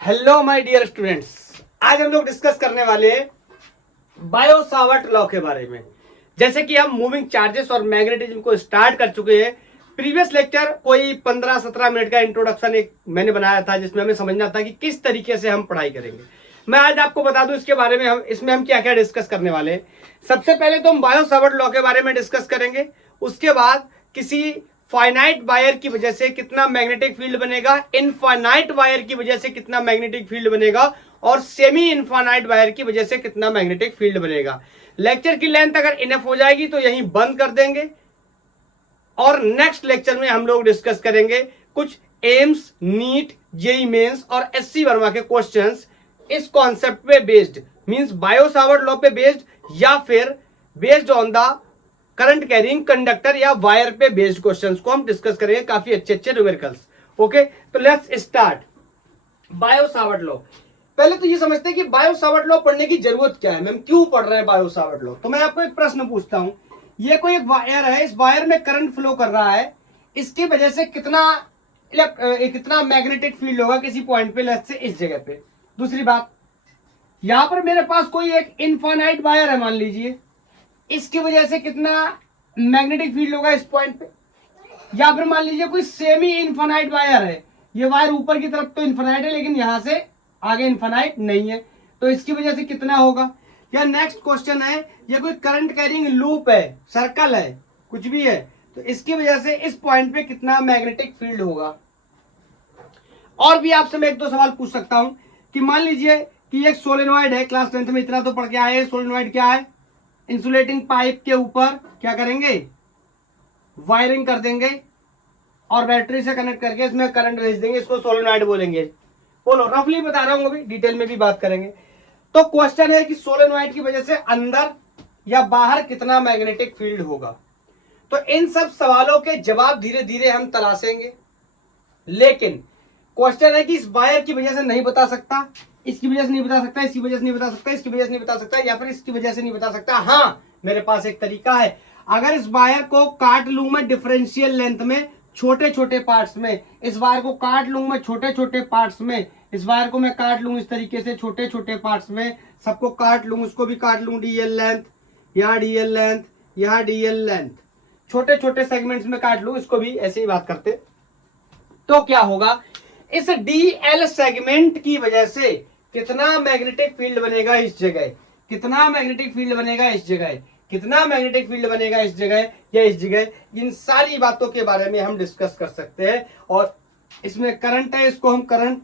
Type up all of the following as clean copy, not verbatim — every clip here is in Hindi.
हेलो माय डियर स्टूडेंट्स, आज हम लोग डिस्कस करने वाले हैं बायो सावर्ट लॉ के बारे में। जैसे कि हम मूविंग चार्जेस और मैग्नेटिज्म को स्टार्ट कर चुके हैं। प्रीवियस लेक्चर कोई 15-17 मिनट का इंट्रोडक्शन एक मैंने बनाया था, जिसमें हमें समझना था कि किस तरीके से हम पढ़ाई करेंगे। मैं आज आपको बता दूं इसके बारे में, हम क्या क्या डिस्कस करने वाले हैं। सबसे पहले तो हम बायो सावर्ट लॉ के बारे में डिस्कस करेंगे। उसके बाद किसी फाइनाइट वायर की वजह से कितना मैग्नेटिक फील्ड बनेगा, इनफाइनाइट वायर की वजह से कितना मैग्नेटिक फील्ड बनेगा, और सेमी इनफाइनाइट वायर की वजह से कितना मैग्नेटिक फील्ड बनेगा। लेक्चर की लेंथ अगर इनफ हो जाएगी तो यहीं बंद कर देंगे, और नेक्स्ट लेक्चर में हम लोग डिस्कस करेंगे कुछ एम्स, नीट, जेई मेंस और एससी वर्मा के क्वेश्चंस इस कॉन्सेप्ट पे based, means bio Savart law पे बेस्ड, या फिर based on the current carrying conductor या वायर पे बेस्ड क्वेश्चंस को हम डिस्कस करेंगे। काफी अच्छे अच्छे न्यूमेरिकल्स। ओके, तो let's start bio Savart law. पहले तो ये समझते हैं कि बायो सावर्ट लॉ पढ़ने की जरूरत क्या है, मैम क्यों पढ़ रहे हैं बायो सावर्ट लॉ। तो मैं आपको एक प्रश्न पूछता हूं, ये कोई एक वायर है, इस वायर में करंट फ्लो कर रहा है, इसकी वजह से कितना मैग्नेटिक फील्ड होगा किसी पॉइंट पे, लेट्स से इस जगह पे। दूसरी बात, यहां पर मेरे पास कोई एक इनफाइनाइट वायर है मान लीजिए, इसकी वजह से कितना मैग्नेटिक फील्ड होगा इस पॉइंट पे। या फिर मान लीजिए कोई सेमी इनफाइनाइट वायर है, ये वायर ऊपर की तरफ तो इनफाइनाइट है लेकिन यहां से आगे इनफाइनाइट नहीं है, तो इसकी वजह से कितना होगा। या नेक्स्ट क्वेश्चन है, ये कोई करंट कैरिंग लूप है, सर्कल है, कुछ भी है, तो इसकी वजह से इस पॉइंट पे कितना मैग्नेटिक फील्ड होगा। और भी आपसे मैं एक दो सवाल पूछ सकता हूं कि मान लीजिए कि एक सोलेनॉइड है, क्लास 10th में इतना तो पढ़ के आए, सोलेनॉइड क्या है, इंसुलेटिंग पाइप के ऊपर क्या करेंगे, वायरिंग कर देंगे और बैटरी से कनेक्ट करके इसमें करंट भेज देंगे, इसको सोलेनॉइड बोलेंगे। बोलो, रफली बता रहा हूं, अभी डिटेल में भी बात करेंगे। तो क्वेश्चन है कि सोलेनॉइड की वजह से अंदर या बाहर कितना मैग्नेटिक फील्ड होगा। तो इन सब सवालों के जवाब धीरे धीरे हम तलाशेंगे, लेकिन क्वेश्चन है कि इस वायर की वजह से नहीं बता सकता, इसकी वजह से नहीं बता सकता, इसकी वजह से नहीं बता सकता, इसकी वजह से नहीं बता सकता, या फिर इसकी वजह से नहीं बता सकता। हाँ, मेरे पास एक तरीका है, अगर इस वायर को काट लूं मैं डिफरेंशियल लेंथ में, छोटे छोटे पार्ट्स में, इस वायर को काट लूं मैं छोटे छोटे पार्ट्स में, इस वायर को मैं काट लूं इस तरीके से छोटे छोटे पार्ट्स में, सबको काट लूं, उसको भी काट लूं, डीएल लेंथ, यहाँ डीएल लेंथ, यहाँ डीएल लेंथ, छोटे छोटे सेगमेंट्स में काट लूं, इसको भी ऐसे ही बात करते, तो क्या होगा, इस डीएल सेगमेंट की वजह से कितना मैग्नेटिक फील्ड बनेगा इस जगह, कितना मैग्नेटिक फील्ड बनेगा इस जगह, कितना मैग्नेटिक फील्ड बनेगा इस जगह या इस जगह, इन सारी बातों के बारे में हम डिस्कस कर सकते हैं। और इसमें करंट है, इसको हम करंट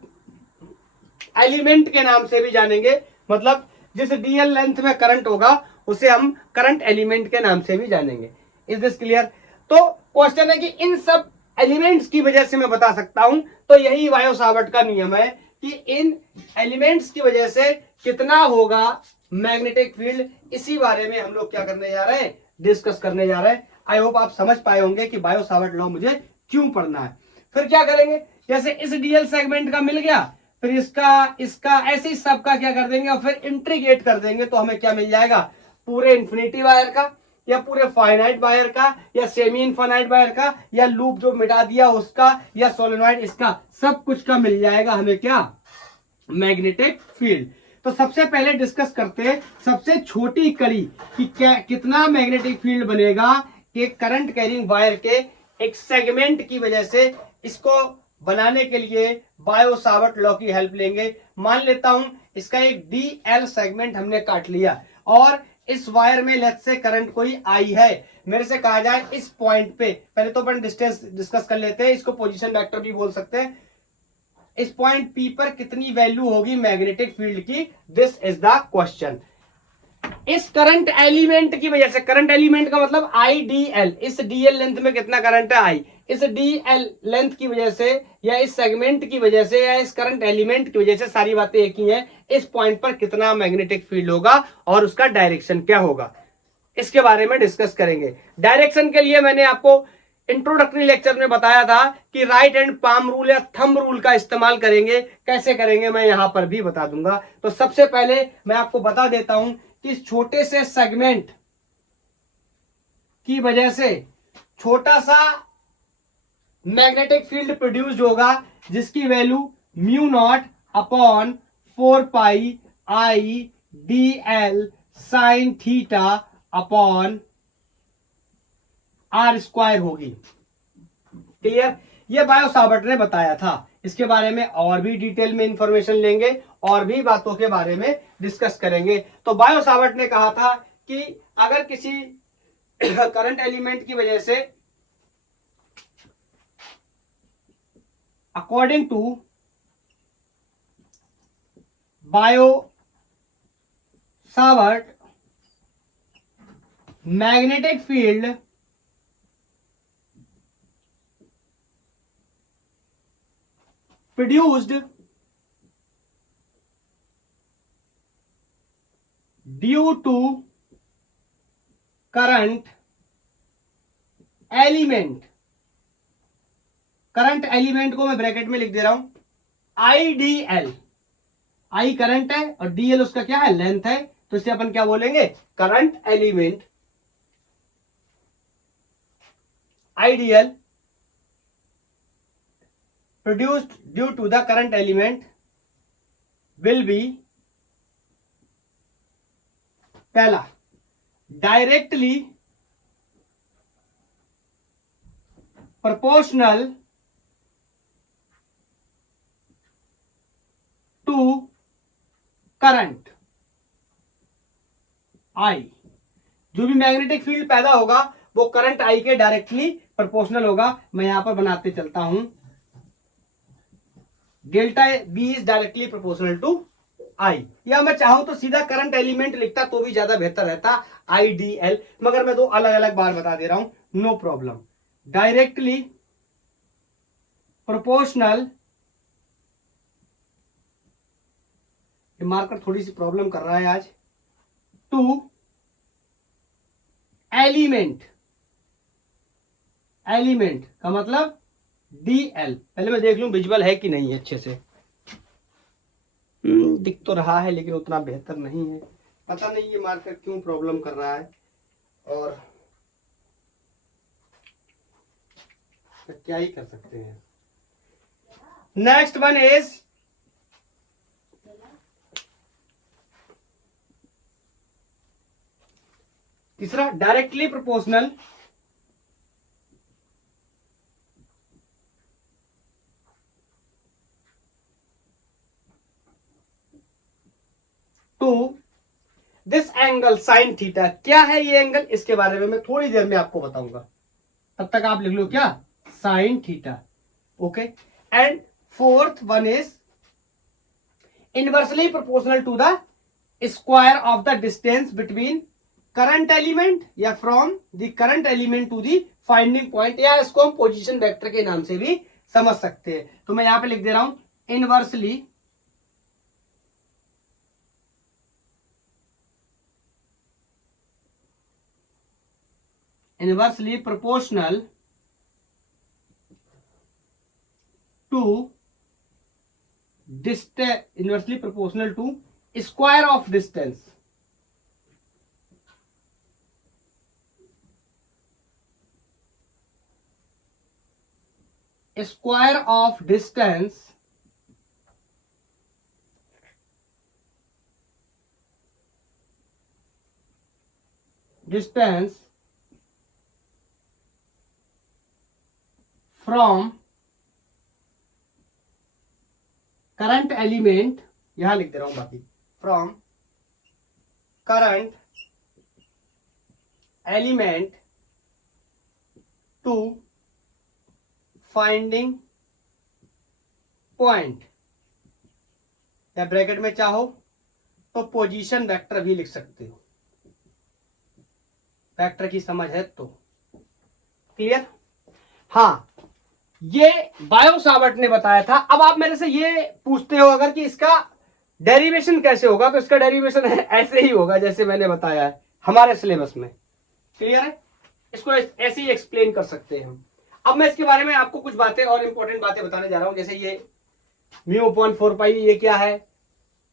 एलिमेंट के नाम से भी जानेंगे, मतलब जिस डीएल लेंथ में करंट होगा उसे हम करंट एलिमेंट के नाम से भी जानेंगे। Is this clear. तो क्वेश्चन है कि इन सब एलिमेंट्स की वजह से मैं बता सकता हूं, तो यही बायो सावर्ट का नियम है कि इन एलिमेंट्स की वजह से कितना होगा मैग्नेटिक फील्ड। इसी बारे में हम लोग क्या करने जा रहे हैं, डिस्कस करने जा रहे हैं। आई होप आप समझ पाए होंगे कि बायो सावर्ट लॉ मुझे क्यों पढ़ना है। फिर क्या करेंगे, जैसे इस डीएल सेगमेंट का मिल गया, फिर इसका ऐसे ही सबका क्या कर देंगे और फिर इंटीग्रेट कर देंगे, तो हमें क्या मिल जाएगा, पूरे इंफिनिटी वायर का, या पूरे फाइनाइट वायर का, या सेमी इनफाइनाइट वायर का, या लूप जो मिटा दिया उसका, या सोलेनॉइड, इसका सब कुछ का मिल जाएगा हमें क्या, मैग्नेटिक फील्ड। तो सबसे पहले डिस्कस करते हैं सबसे छोटी कड़ी कि कितना मैग्नेटिक फील्ड बनेगा एक करंट कैरिंग वायर के एक सेगमेंट की वजह से। इसको बनाने के लिए बायो सावर्ट लॉ की हेल्प लेंगे। मान लेता हूं इसका एक डीएल सेगमेंट हमने काट लिया, और इस वायर में लेट्स से करंट कोई आई है, मेरे से कहा जाए इस पॉइंट पे, पहले तो अपन डिस्टेंस डिस्कस कर लेते हैं, इसको पोजीशन वेक्टर भी बोल सकते हैं। इस पॉइंट पी पर कितनी वैल्यू होगी मैग्नेटिक फील्ड की, दिस इज द क्वेश्चन। इस करंट एलिमेंट की वजह से, करंट एलिमेंट का मतलब आई डी एल, इस डीएल लेंथ में कितना करंट है आई, इस डीएल लेंथ की वजह से, या इस सेगमेंट की वजह से, या इस करंट एलिमेंट की वजह से, सारी बातें एक ही हैं, इस पॉइंट पर कितना मैग्नेटिक फील्ड होगा और उसका डायरेक्शन क्या होगा, इसके बारे में डिस्कस करेंगे। डायरेक्शन के लिए मैंने आपको इंट्रोडक्टरी लेक्चर में बताया था कि राइट हैंड पाम रूल या थंब रूल का इस्तेमाल करेंगे। कैसे करेंगे मैं यहां पर भी बता दूंगा। तो सबसे पहले मैं आपको बता देता हूं कि इस छोटे से सेगमेंट की वजह से छोटा सा मैग्नेटिक फील्ड प्रोड्यूस होगा, जिसकी value mu naught upon 4π/I/dl sign theta upon r² होगी। क्लियर? ये बायो सावर्ट ने बताया था। इसके बारे में और भी डिटेल में इंफॉर्मेशन लेंगे और भी बातों के बारे में डिस्कस करेंगे। तो बायो सावर्ट ने कहा था कि अगर किसी करंट एलिमेंट की वजह से according to Biot Savart magnetic field produced due to current element, current element को मैं ब्रैकेट में लिख दे रहा हूं IDL। I करंट है और DL उसका क्या है, लेंथ है, तो इसे अपन क्या बोलेंगे, current element IDL produced due to the current element will be पहला directly proportional to current I। जो भी मैग्नेटिक फील्ड पैदा होगा वो करंट I के डायरेक्टली प्रोपोर्शनल होगा। मैं यहां पर बनाते चलता हूं, delta B is directly proportional to I, या मैं चाहूं तो सीधा करंट एलिमेंट लिखता तो भी ज्यादा बेहतर रहता, IDL, मगर मैं दो अलग अलग बार बता दे रहा हूं, no problem. Directly proportional, marker थोड़ी सी प्रॉब्लम कर रहा है आज, टू एलिमेंट, एलिमेंट का मतलब DL। पहले मैं देख लूं विजुअल है कि नहीं है अच्छे से। दिख तो रहा है लेकिन उतना बेहतर नहीं है, पता नहीं ये मार्कर क्यों प्रॉब्लम कर रहा है और क्या ही कर सकते हैं। नेक्स्ट वन इज तीसरा directly proportional to this angle sine theta. क्या है ये एंगल, इसके बारे में मैं थोड़ी देर में आपको बताऊंगा, तब तक आप लिख लो क्या, sine theta. Okay, and fourth one is inversely proportional to the square of the distance between current element या from the current element to the finding point, या इसको हम पोजीशन वेक्टर के नाम से भी समझ सकते हैं। तो मैं यहां पे लिख दे रहा हूं inversely proportional to distance, inversely proportional to square of distance, square of distance from current element, यहां लिख दे रहा हूं बाकी, from current element to finding point, या ब्रैकेट में चाहो तो पोजीशन वेक्टर भी लिख सकते हो, वेक्टर की समझ है तो। क्लियर? हाँ, ये बायो सावर्ट ने बताया था। अब आप मेरे से ये पूछते हो अगर कि इसका डेरिवेशन कैसे होगा, तो इसका डेरिवेशन ऐसे ही होगा जैसे मैंने बताया है हमारे सिलेबस में। क्लियर है? इसको ऐसे ही एक्सप्लेन कर सकते हैं हम। अब मैं इसके बारे में आपको कुछ बातें और इंपॉर्टेंट बातें बताने जा रहा हूं, जैसे ये μ/4π ये क्या है,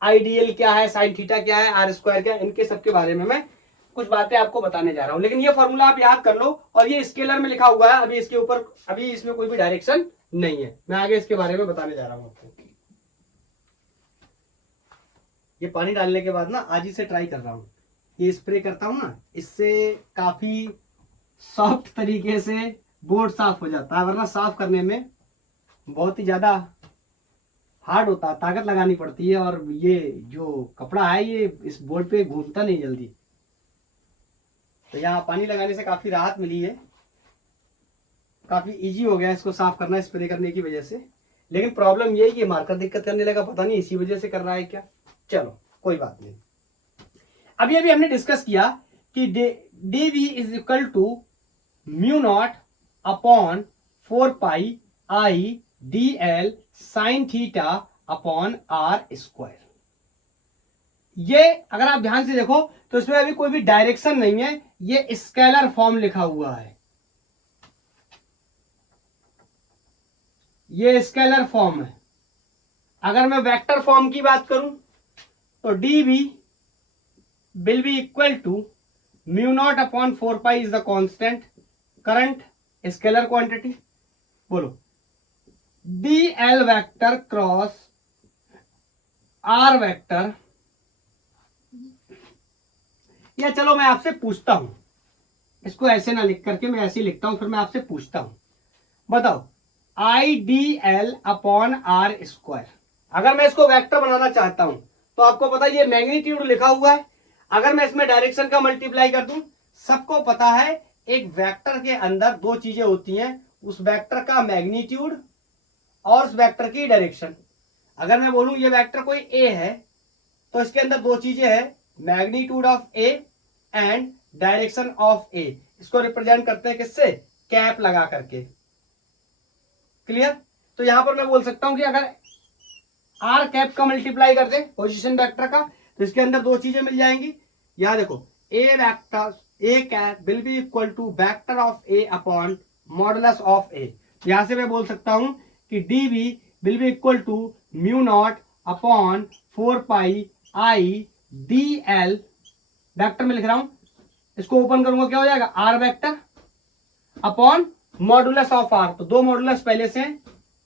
IDL क्या है, साइन थीटा क्या है, R² क्या है, इनके सबके बारे में मैं कुछ बातें आपको बताने जा रहा हूं। लेकिन ये फॉर्मूला आप याद कर लो, और ये स्केलर में लिखा हुआ है, अभी इसके ऊपर अभी इसमें कोई भी डायरेक्शन नहीं है, मैं आगे इसके बारे में बताने जा रहा हूं आपको। ये पानी डालने के बाद ना आज ही से ट्राई कर रहा हूँ, ये स्प्रे करता हूँ ना, इससे काफी सॉफ्ट तरीके से बोर्ड साफ हो जाता है, वरना साफ करने में बहुत ही ज्यादा हार्ड होता है, ताकत लगानी पड़ती है, और ये जो कपड़ा है ये इस बोर्ड पे घूमता नहीं जल्दी। तो यहाँ पानी लगाने से काफी राहत मिली है, काफी इजी हो गया इसको साफ करना स्प्रे करने की वजह से। लेकिन प्रॉब्लम ये है कि मार्कर दिक्कत करने लगा, पता नहीं इसी वजह से कर रहा है क्या। चलो कोई बात नहीं। अभी हमने डिस्कस किया कि D B is equal to mu naught upon 4 pi I D L sine theta upon R square. ये अगर आप ध्यान से देखो तो इसमें अभी कोई भी डायरेक्शन नहीं है, ये स्केलर फॉर्म लिखा हुआ है, ये स्केलर फॉर्म है। अगर मैं वेक्टर फॉर्म की बात करूं तो D V will be equal to mu naught upon 4 pi is the constant, current scalar quantity. बोलो D L vector cross R vector, या चलो मैं आपसे पूछता हूं, इसको ऐसे ना लिख करके मैं ऐसे ही लिखता हूं, फिर मैं आपसे पूछता हूं, बताओ I D L upon R square. अगर मैं इसको वेक्टर बनाना चाहता हूं तो आपको पता है ये मैग्नीट्यूड लिखा हुआ है, अगर मैं इसमें डायरेक्शन का मल्टीप्लाई कर दूं, सबको पता है एक वेक्टर के अंदर दो चीजें होती हैं, उस वेक्टर का मैग्नीट्यूड और उस वेक्टर की डायरेक्शन। अगर मैं बोलूं ये वेक्टर कोई ए है तो इसके अंदर दो चीजें हैं, magnitude of A and direction of A. इसको रिप्रेजेंट करते हैं किससे, कैप लगा करके। क्लियर। तो यहां पर मैं बोल सकता हूं कि अगर आर कैप का मल्टीप्लाई कर दे पोजीशन वेक्टर का तो इसके अंदर दो चीजें मिल जाएंगी। यहां देखो A vector A cap will be equal to vector of A upon modulus of A. यहां से मैं बोल सकता हूं कि D V will be equal to mu naught upon 4 pi I D L, vector में लिख रहा हूं, इसको ओपन करूंगा क्या हो जाएगा, R vector upon modulus of R, तो दो मॉडुलस पहले से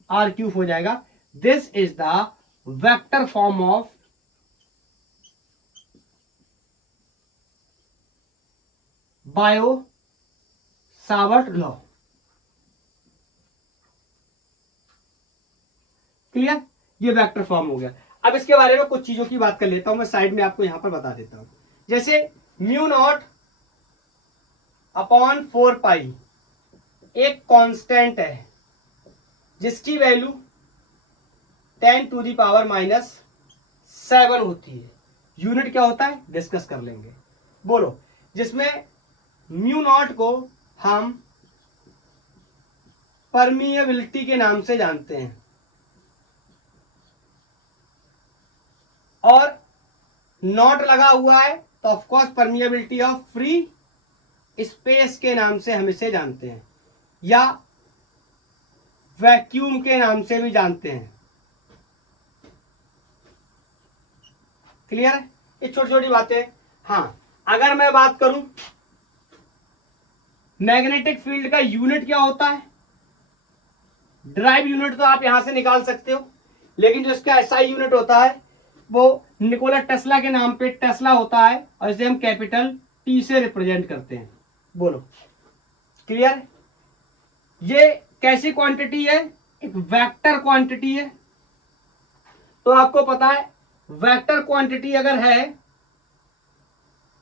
आर क्यूब हो जाएगा। This is the vector form of Biot Savart law. Clear, ये वेक्टर फॉर्म हो गया। अब इसके बारे में कुछ चीजों की बात कर लेता हूं, मैं साइड में आपको यहां पर बता देता हूं। जैसे म्यू नॉट अपॉन 4 पाई एक कांस्टेंट है जिसकी वैल्यू 10 टू द पावर -7 होती है। यूनिट क्या होता है डिस्कस कर लेंगे। बोलो, जिसमें म्यू नॉट को हम परमिएबिलिटी के नाम से जानते हैं और नॉट लगा हुआ है तो of course permeability of free space के नाम से हम इसे जानते हैं, या वैक्यूम के नाम से भी जानते हैं। क्लियर है, ये छोटी छोटी बातें। हाँ, अगर मैं बात करूं मैग्नेटिक फील्ड का यूनिट क्या होता है, ड्राइव यूनिट तो आप यहां से निकाल सकते हो, लेकिन जो इसका एसआई यूनिट होता है वो निकोला टेस्ला के नाम पे टेस्ला होता है और इसे हम कैपिटल टी से रिप्रेजेंट करते हैं। बोलो क्लियर। ये कैसी क्वांटिटी है, एक वेक्टर क्वांटिटी है। तो आपको पता है वेक्टर क्वांटिटी अगर है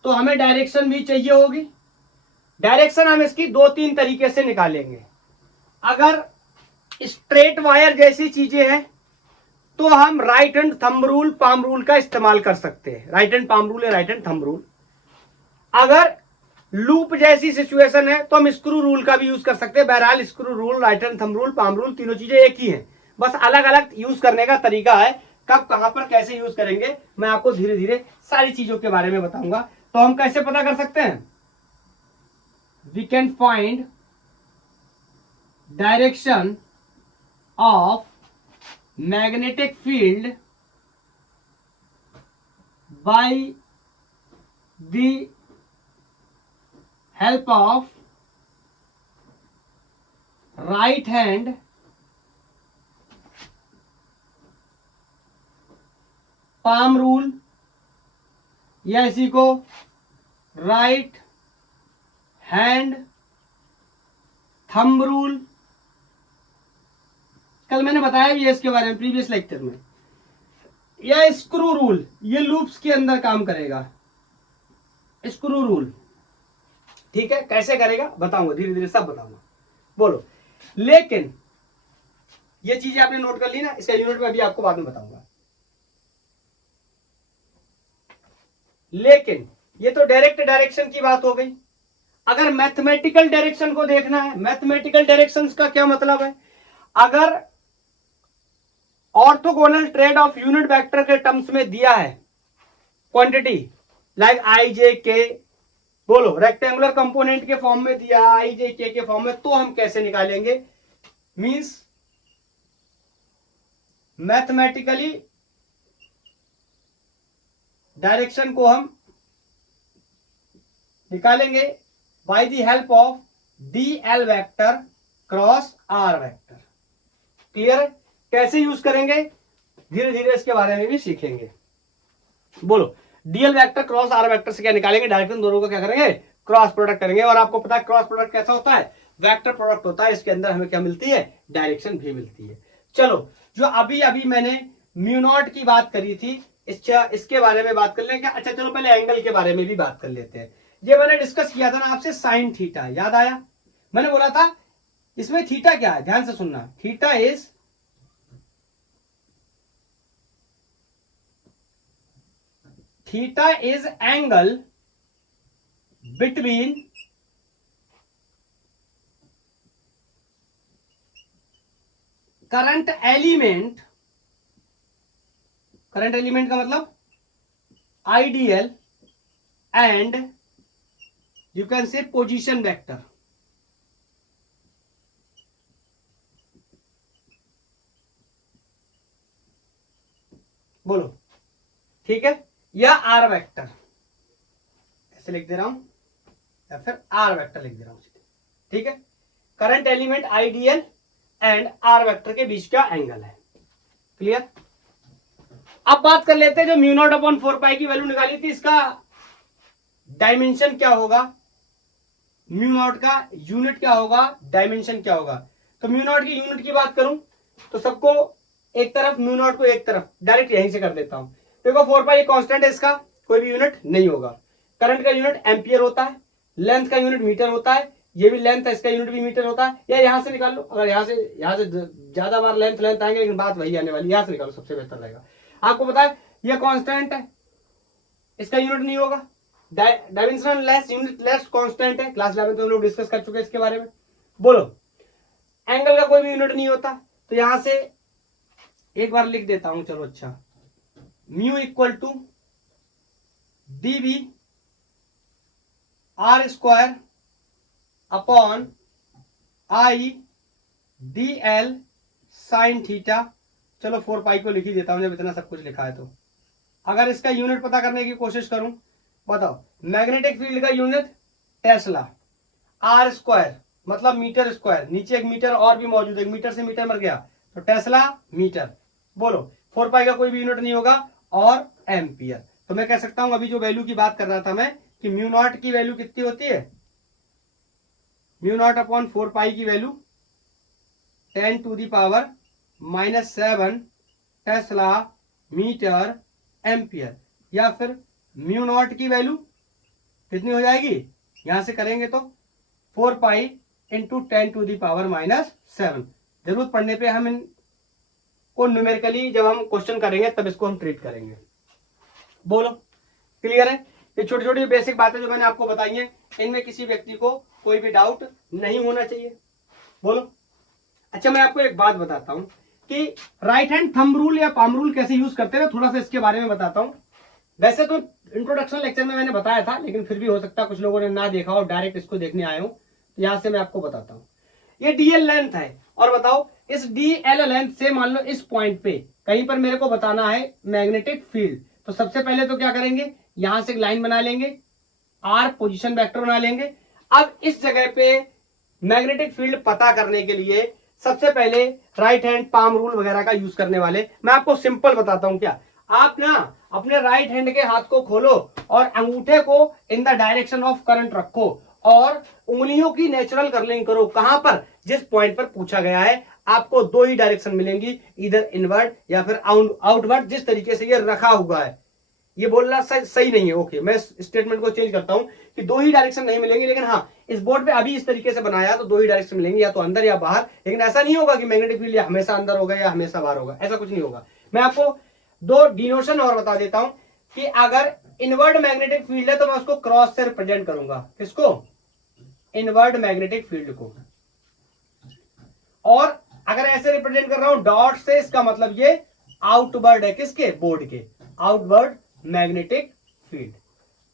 तो हमें डायरेक्शन भी चाहिए होगी। डायरेक्शन हम इसकी दो तीन तरीके से निकालेंगे। अगर स्ट्रेट वायर जैसी चीजें हैं तो हम right hand thumb rule palm rule का इस्तेमाल कर सकते हैं, राइट हैंड पाम रूल या राइट हैंड थंब रूल। अगर लूप जैसी सिचुएशन है तो हम स्क्रू रूल का भी यूज कर सकते हैं। बहरहाल screw rule, right hand thumb rule, palm rule तीनों चीजें एक ही हैं, बस अलग अलग यूज करने का तरीका है। कब कहां पर कैसे यूज करेंगे मैं आपको धीरे धीरे सारी चीजों के बारे में बताऊंगा। तो हम कैसे पता कर सकते हैं, we can find direction of magnetic field by the help of right hand palm rule या इसी को राइट हैंड थंब रूल, कल मैंने बताया भी है इसके बारे में प्रीवियस लेक्चर में। या स्क्रू रूल, ये लूप्स के अंदर काम करेगा, स्क्रू रूल। ठीक है, कैसे करेगा बताऊंगा, धीरे धीरे सब बताऊंगा। बोलो, लेकिन ये चीजें आपने नोट कर ली ना, इसका यूनिट में अभी आपको बाद में बताऊंगा। लेकिन ये तो डायरेक्ट डायरेक्शन की बात हो गई। अगर मैथमेटिकल डायरेक्शन को देखना है, मैथमेटिकल डायरेक्शन का क्या मतलब है, अगर orthogonal trade off unit vector के टर्म्स में दिया है क्वांटिटी लाइक आई जे के, बोलो रेक्टेंगुलर कंपोनेंट के फॉर्म में दिया आई जे के फॉर्म में, तो हम कैसे निकालेंगे, मींस मैथमेटिकली डायरेक्शन को हम निकालेंगे by the help of D L vector cross R vector. Clear है, कैसे यूज करेंगे धीरे धीरे इसके बारे में भी सीखेंगे। बोलो, D L vector cross R vector से क्या निकालेंगे, डायरेक्शन दोनों को क्या करेंगे, क्रॉस प्रोडक्ट करेंगे। और आपको पता है क्रॉस प्रोडक्ट कैसा होता है, वेक्टर प्रोडक्ट होता है, इसके अंदर हमें क्या मिलती है, डायरेक्शन भी मिलती है। चलो, जो अभी अभी मैंने म्यू नॉट की बात करी थी, इसके बारे में बात कर लेंगे। अच्छा चलो पहले एंगल के बारे में भी बात कर लेते हैं। ये मैंने डिस्कस किया था ना आपसे, साइन थीटा, याद आया, मैंने बोला था इसमें थीटा क्या है, ध्यान से सुनना, theta is angle between current element का मतलब ideal and you can say position vector. बोलो, ठीक है, या आर वेक्टर ऐसे लिख दे रहा हूं, या फिर आर वेक्टर लिख दे रहा हूं, ठीक है। Current element I D L and R vector के बीच का एंगल है। क्लियर। अब बात कर लेते हैं, जो म्यू नॉट अपॉन 4 पाई की वैल्यू निकाली थी, इसका डायमेंशन क्या होगा, म्यू नॉट का यूनिट क्या होगा, डायमेंशन क्या होगा। तो म्यू नॉट की यूनिट की बात करूं तो सबको एक तरफ, म्यू नॉट को एक तरफ, डायरेक्ट यहीं से कर देता हूं। देखो 4 पाई कांस्टेंट है, इसका कोई भी यूनिट नहीं होगा। करंट का यूनिट एम्पियर होता है, लेंथ का यूनिट मीटर होता है, ये भी लेंथ है, इसका यूनिट भी मीटर होता है। या यहां से निकाल लो, अगर यहां से ज्यादा बार लेंथ आएंगे, लेकिन बात वही आने वाली, यहां से निकालो सबसे बेहतर रहेगा। आपको पता है ये कांस्टेंट है, इसका यूनिट नहीं होगा, dimensional less unit less constant है, क्लास 11 में हम लोग डिस्कस कर चुके हैं इसके बारे में। बोलो, एंगल का कोई भी यूनिट नहीं होता, तो यहां से एक बार लिख देता हूं, चलो अच्छा, mu equal to D B R square upon I D L sine theta. चलो 4 पाई को लिख ही देता हूं जब इतना सब कुछ लिखा है तो। अगर इसका यूनिट पता करने की कोशिश करूं, बताओ, मैग्नेटिक फील्ड का यूनिट टेस्ला, आर स्क्वायर मतलब मीटर स्क्वायर, नीचे एक मीटर और भी मौजूद है, मीटर से मीटर मर गया तो टेस्ला मीटर। बोलो, 4 पाई का कोई भी यूनिट नहीं होगा, और एम्पियर। तो मैं कह सकता हूं अभी जो वैल्यू की बात कर रहा था मैं, कि म्यू नॉट की वैल्यू कितनी होती है, म्यू नॉट अपॉन 4 पाई की वैल्यू 10⁻⁻7 टेस्ला मीटर एम्पियर। या फिर म्यू नॉट की वैल्यू कितनी हो जाएगी, यहां से करेंगे तो 4 पाई इंटू 10⁻⁻7। जरूरत पड़ने पे हम इनको न्यूमेरिकली जब हम क्वेश्चन करेंगे तब इसको हम ट्रीट करेंगे। बोलो, क्लियर है। ये छोटी छोटी बेसिक बातें जो मैंने आपको बताई हैं, इनमें किसी व्यक्ति को कोई भी डाउट नहीं होना चाहिए। बोलो, अच्छा मैं आपको एक बात बताता हूं कि राइट हैंड थंब रूल या पाम रूल कैसे यूज करते हैं, थोड़ा सा इसके बारे में बताता हूं। वैसे तो इंट्रोडक्शन लेक्चर में मैंने बताया था, लेकिन फिर भी हो सकता है कुछ लोगों ने ना देखा हो, डायरेक्ट इसको देखने आए हो, तो यहां से मैं आपको बताता हूं। ये डीएल लेंथ है, और बताओ इस डीएल लेंथ से मान लो इस पॉइंट पे कहीं पर मेरे को बताना है मैग्नेटिक फील्ड। तो सबसे पहले तो क्या करेंगे, यहां से एक लाइन बना लेंगे, आर पोजीशन वेक्टर बना लेंगे। अब इस जगह पे मैग्नेटिक फील्ड पता करने के लिए सबसे पहले राइट हैंड पाम रूल वगैरह का यूज करने वाले। मैं आपको सिंपल बताता हूं क्या, आप ना अपने राइट हैंड के हाथ को खोलो और अंगूठे को in the direction of current रखो और उंगलियों की नेचुरल कर्लिंग करो। कहां पर? जिस पॉइंट पर पूछा गया है। आपको दो ही डायरेक्शन मिलेंगी, इधर इनवर्ड या फिर आउटवर्ड, जिस तरीके से ये रखा हुआ है। ये बोलना सही नहीं है। ओके, मैं स्टेटमेंट को चेंज करता हूं कि दो ही डायरेक्शन नहीं मिलेंगे, लेकिन हाँ इस बोर्ड पे अभी इस तरीके से बनाया तो दो ही डायरेक्शन मिलेंगे, या तो अंदर या बाहर। लेकिन ऐसा नहीं होगा कि मैग्नेटिक फील्ड या हमेशा अंदर होगा या हमेशा बाहर होगा, ऐसा कुछ नहीं होगा। मैं आपको दो डिनोशन और बता देता हूं कि अगर इनवर्ड मैग्नेटिक फील्ड है तो मैं उसको क्रॉस से रिप्रेजेंट करूंगा। किसको? इनवर्ड मैग्नेटिक फील्ड को। और अगर ऐसे रिप्रेजेंट कर रहा हूं डॉट से, इसका मतलब ये आउटवर्ड है। किसके? बोर्ड के। Outward magnetic field.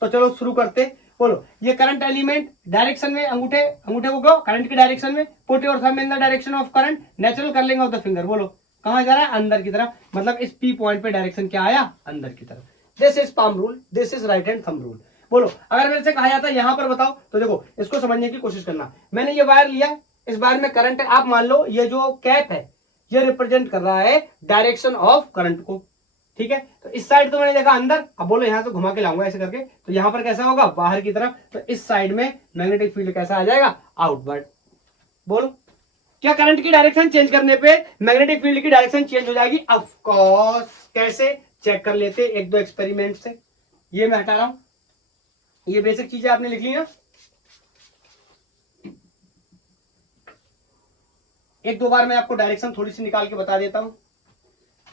तो चलो शुरू करते। बोलो, ये करंट एलिमेंट डायरेक्शन में अंगूठे को कहो करंट की डायरेक्शन में। Put your thumb in the direction of current, natural curling of the finger. बोलो कहां जा रहा है? अंदर की तरफ। मतलब इस पी पॉइंट पे डायरेक्शन क्या आया? अंदर की तरफ। This is palm rule, this is right hand thumb rule. बोलो, अगर मेरे से कहा जाता है यहां पर बताओ, तो देखो इसको समझने की कोशिश करना। मैंने ये वायर लिया, इस वायर में करंट है। आप मान लो ये जो कैप है ये रिप्रेजेंट कर रहा है डायरेक्शन ऑफ करंट को। ठीक है, तो इस साइड तो मैंने देखा अंदर। अब बोलो यहां से घुमा के लाऊंगा ऐसे करके, तो यहां पर कैसा होगा? बाहर की तरफ। तो इस साइड में मैग्नेटिक फील्ड कैसा आ जाएगा? आउटवर्ड। बोलो, क्या करंट की डायरेक्शन चेंज करने पे मैग्नेटिक फील्ड की डायरेक्शन चेंज हो जाएगी? Of course. कैसे? चेक कर लेते एक दो एक्सपेरिमेंट से। ये मैं हटा रहा हूं, ये बेसिक चीजें आपने लिख ली ना। एक दो बार मैं आपको डायरेक्शन थोड़ी सी निकाल के बता देता हूं।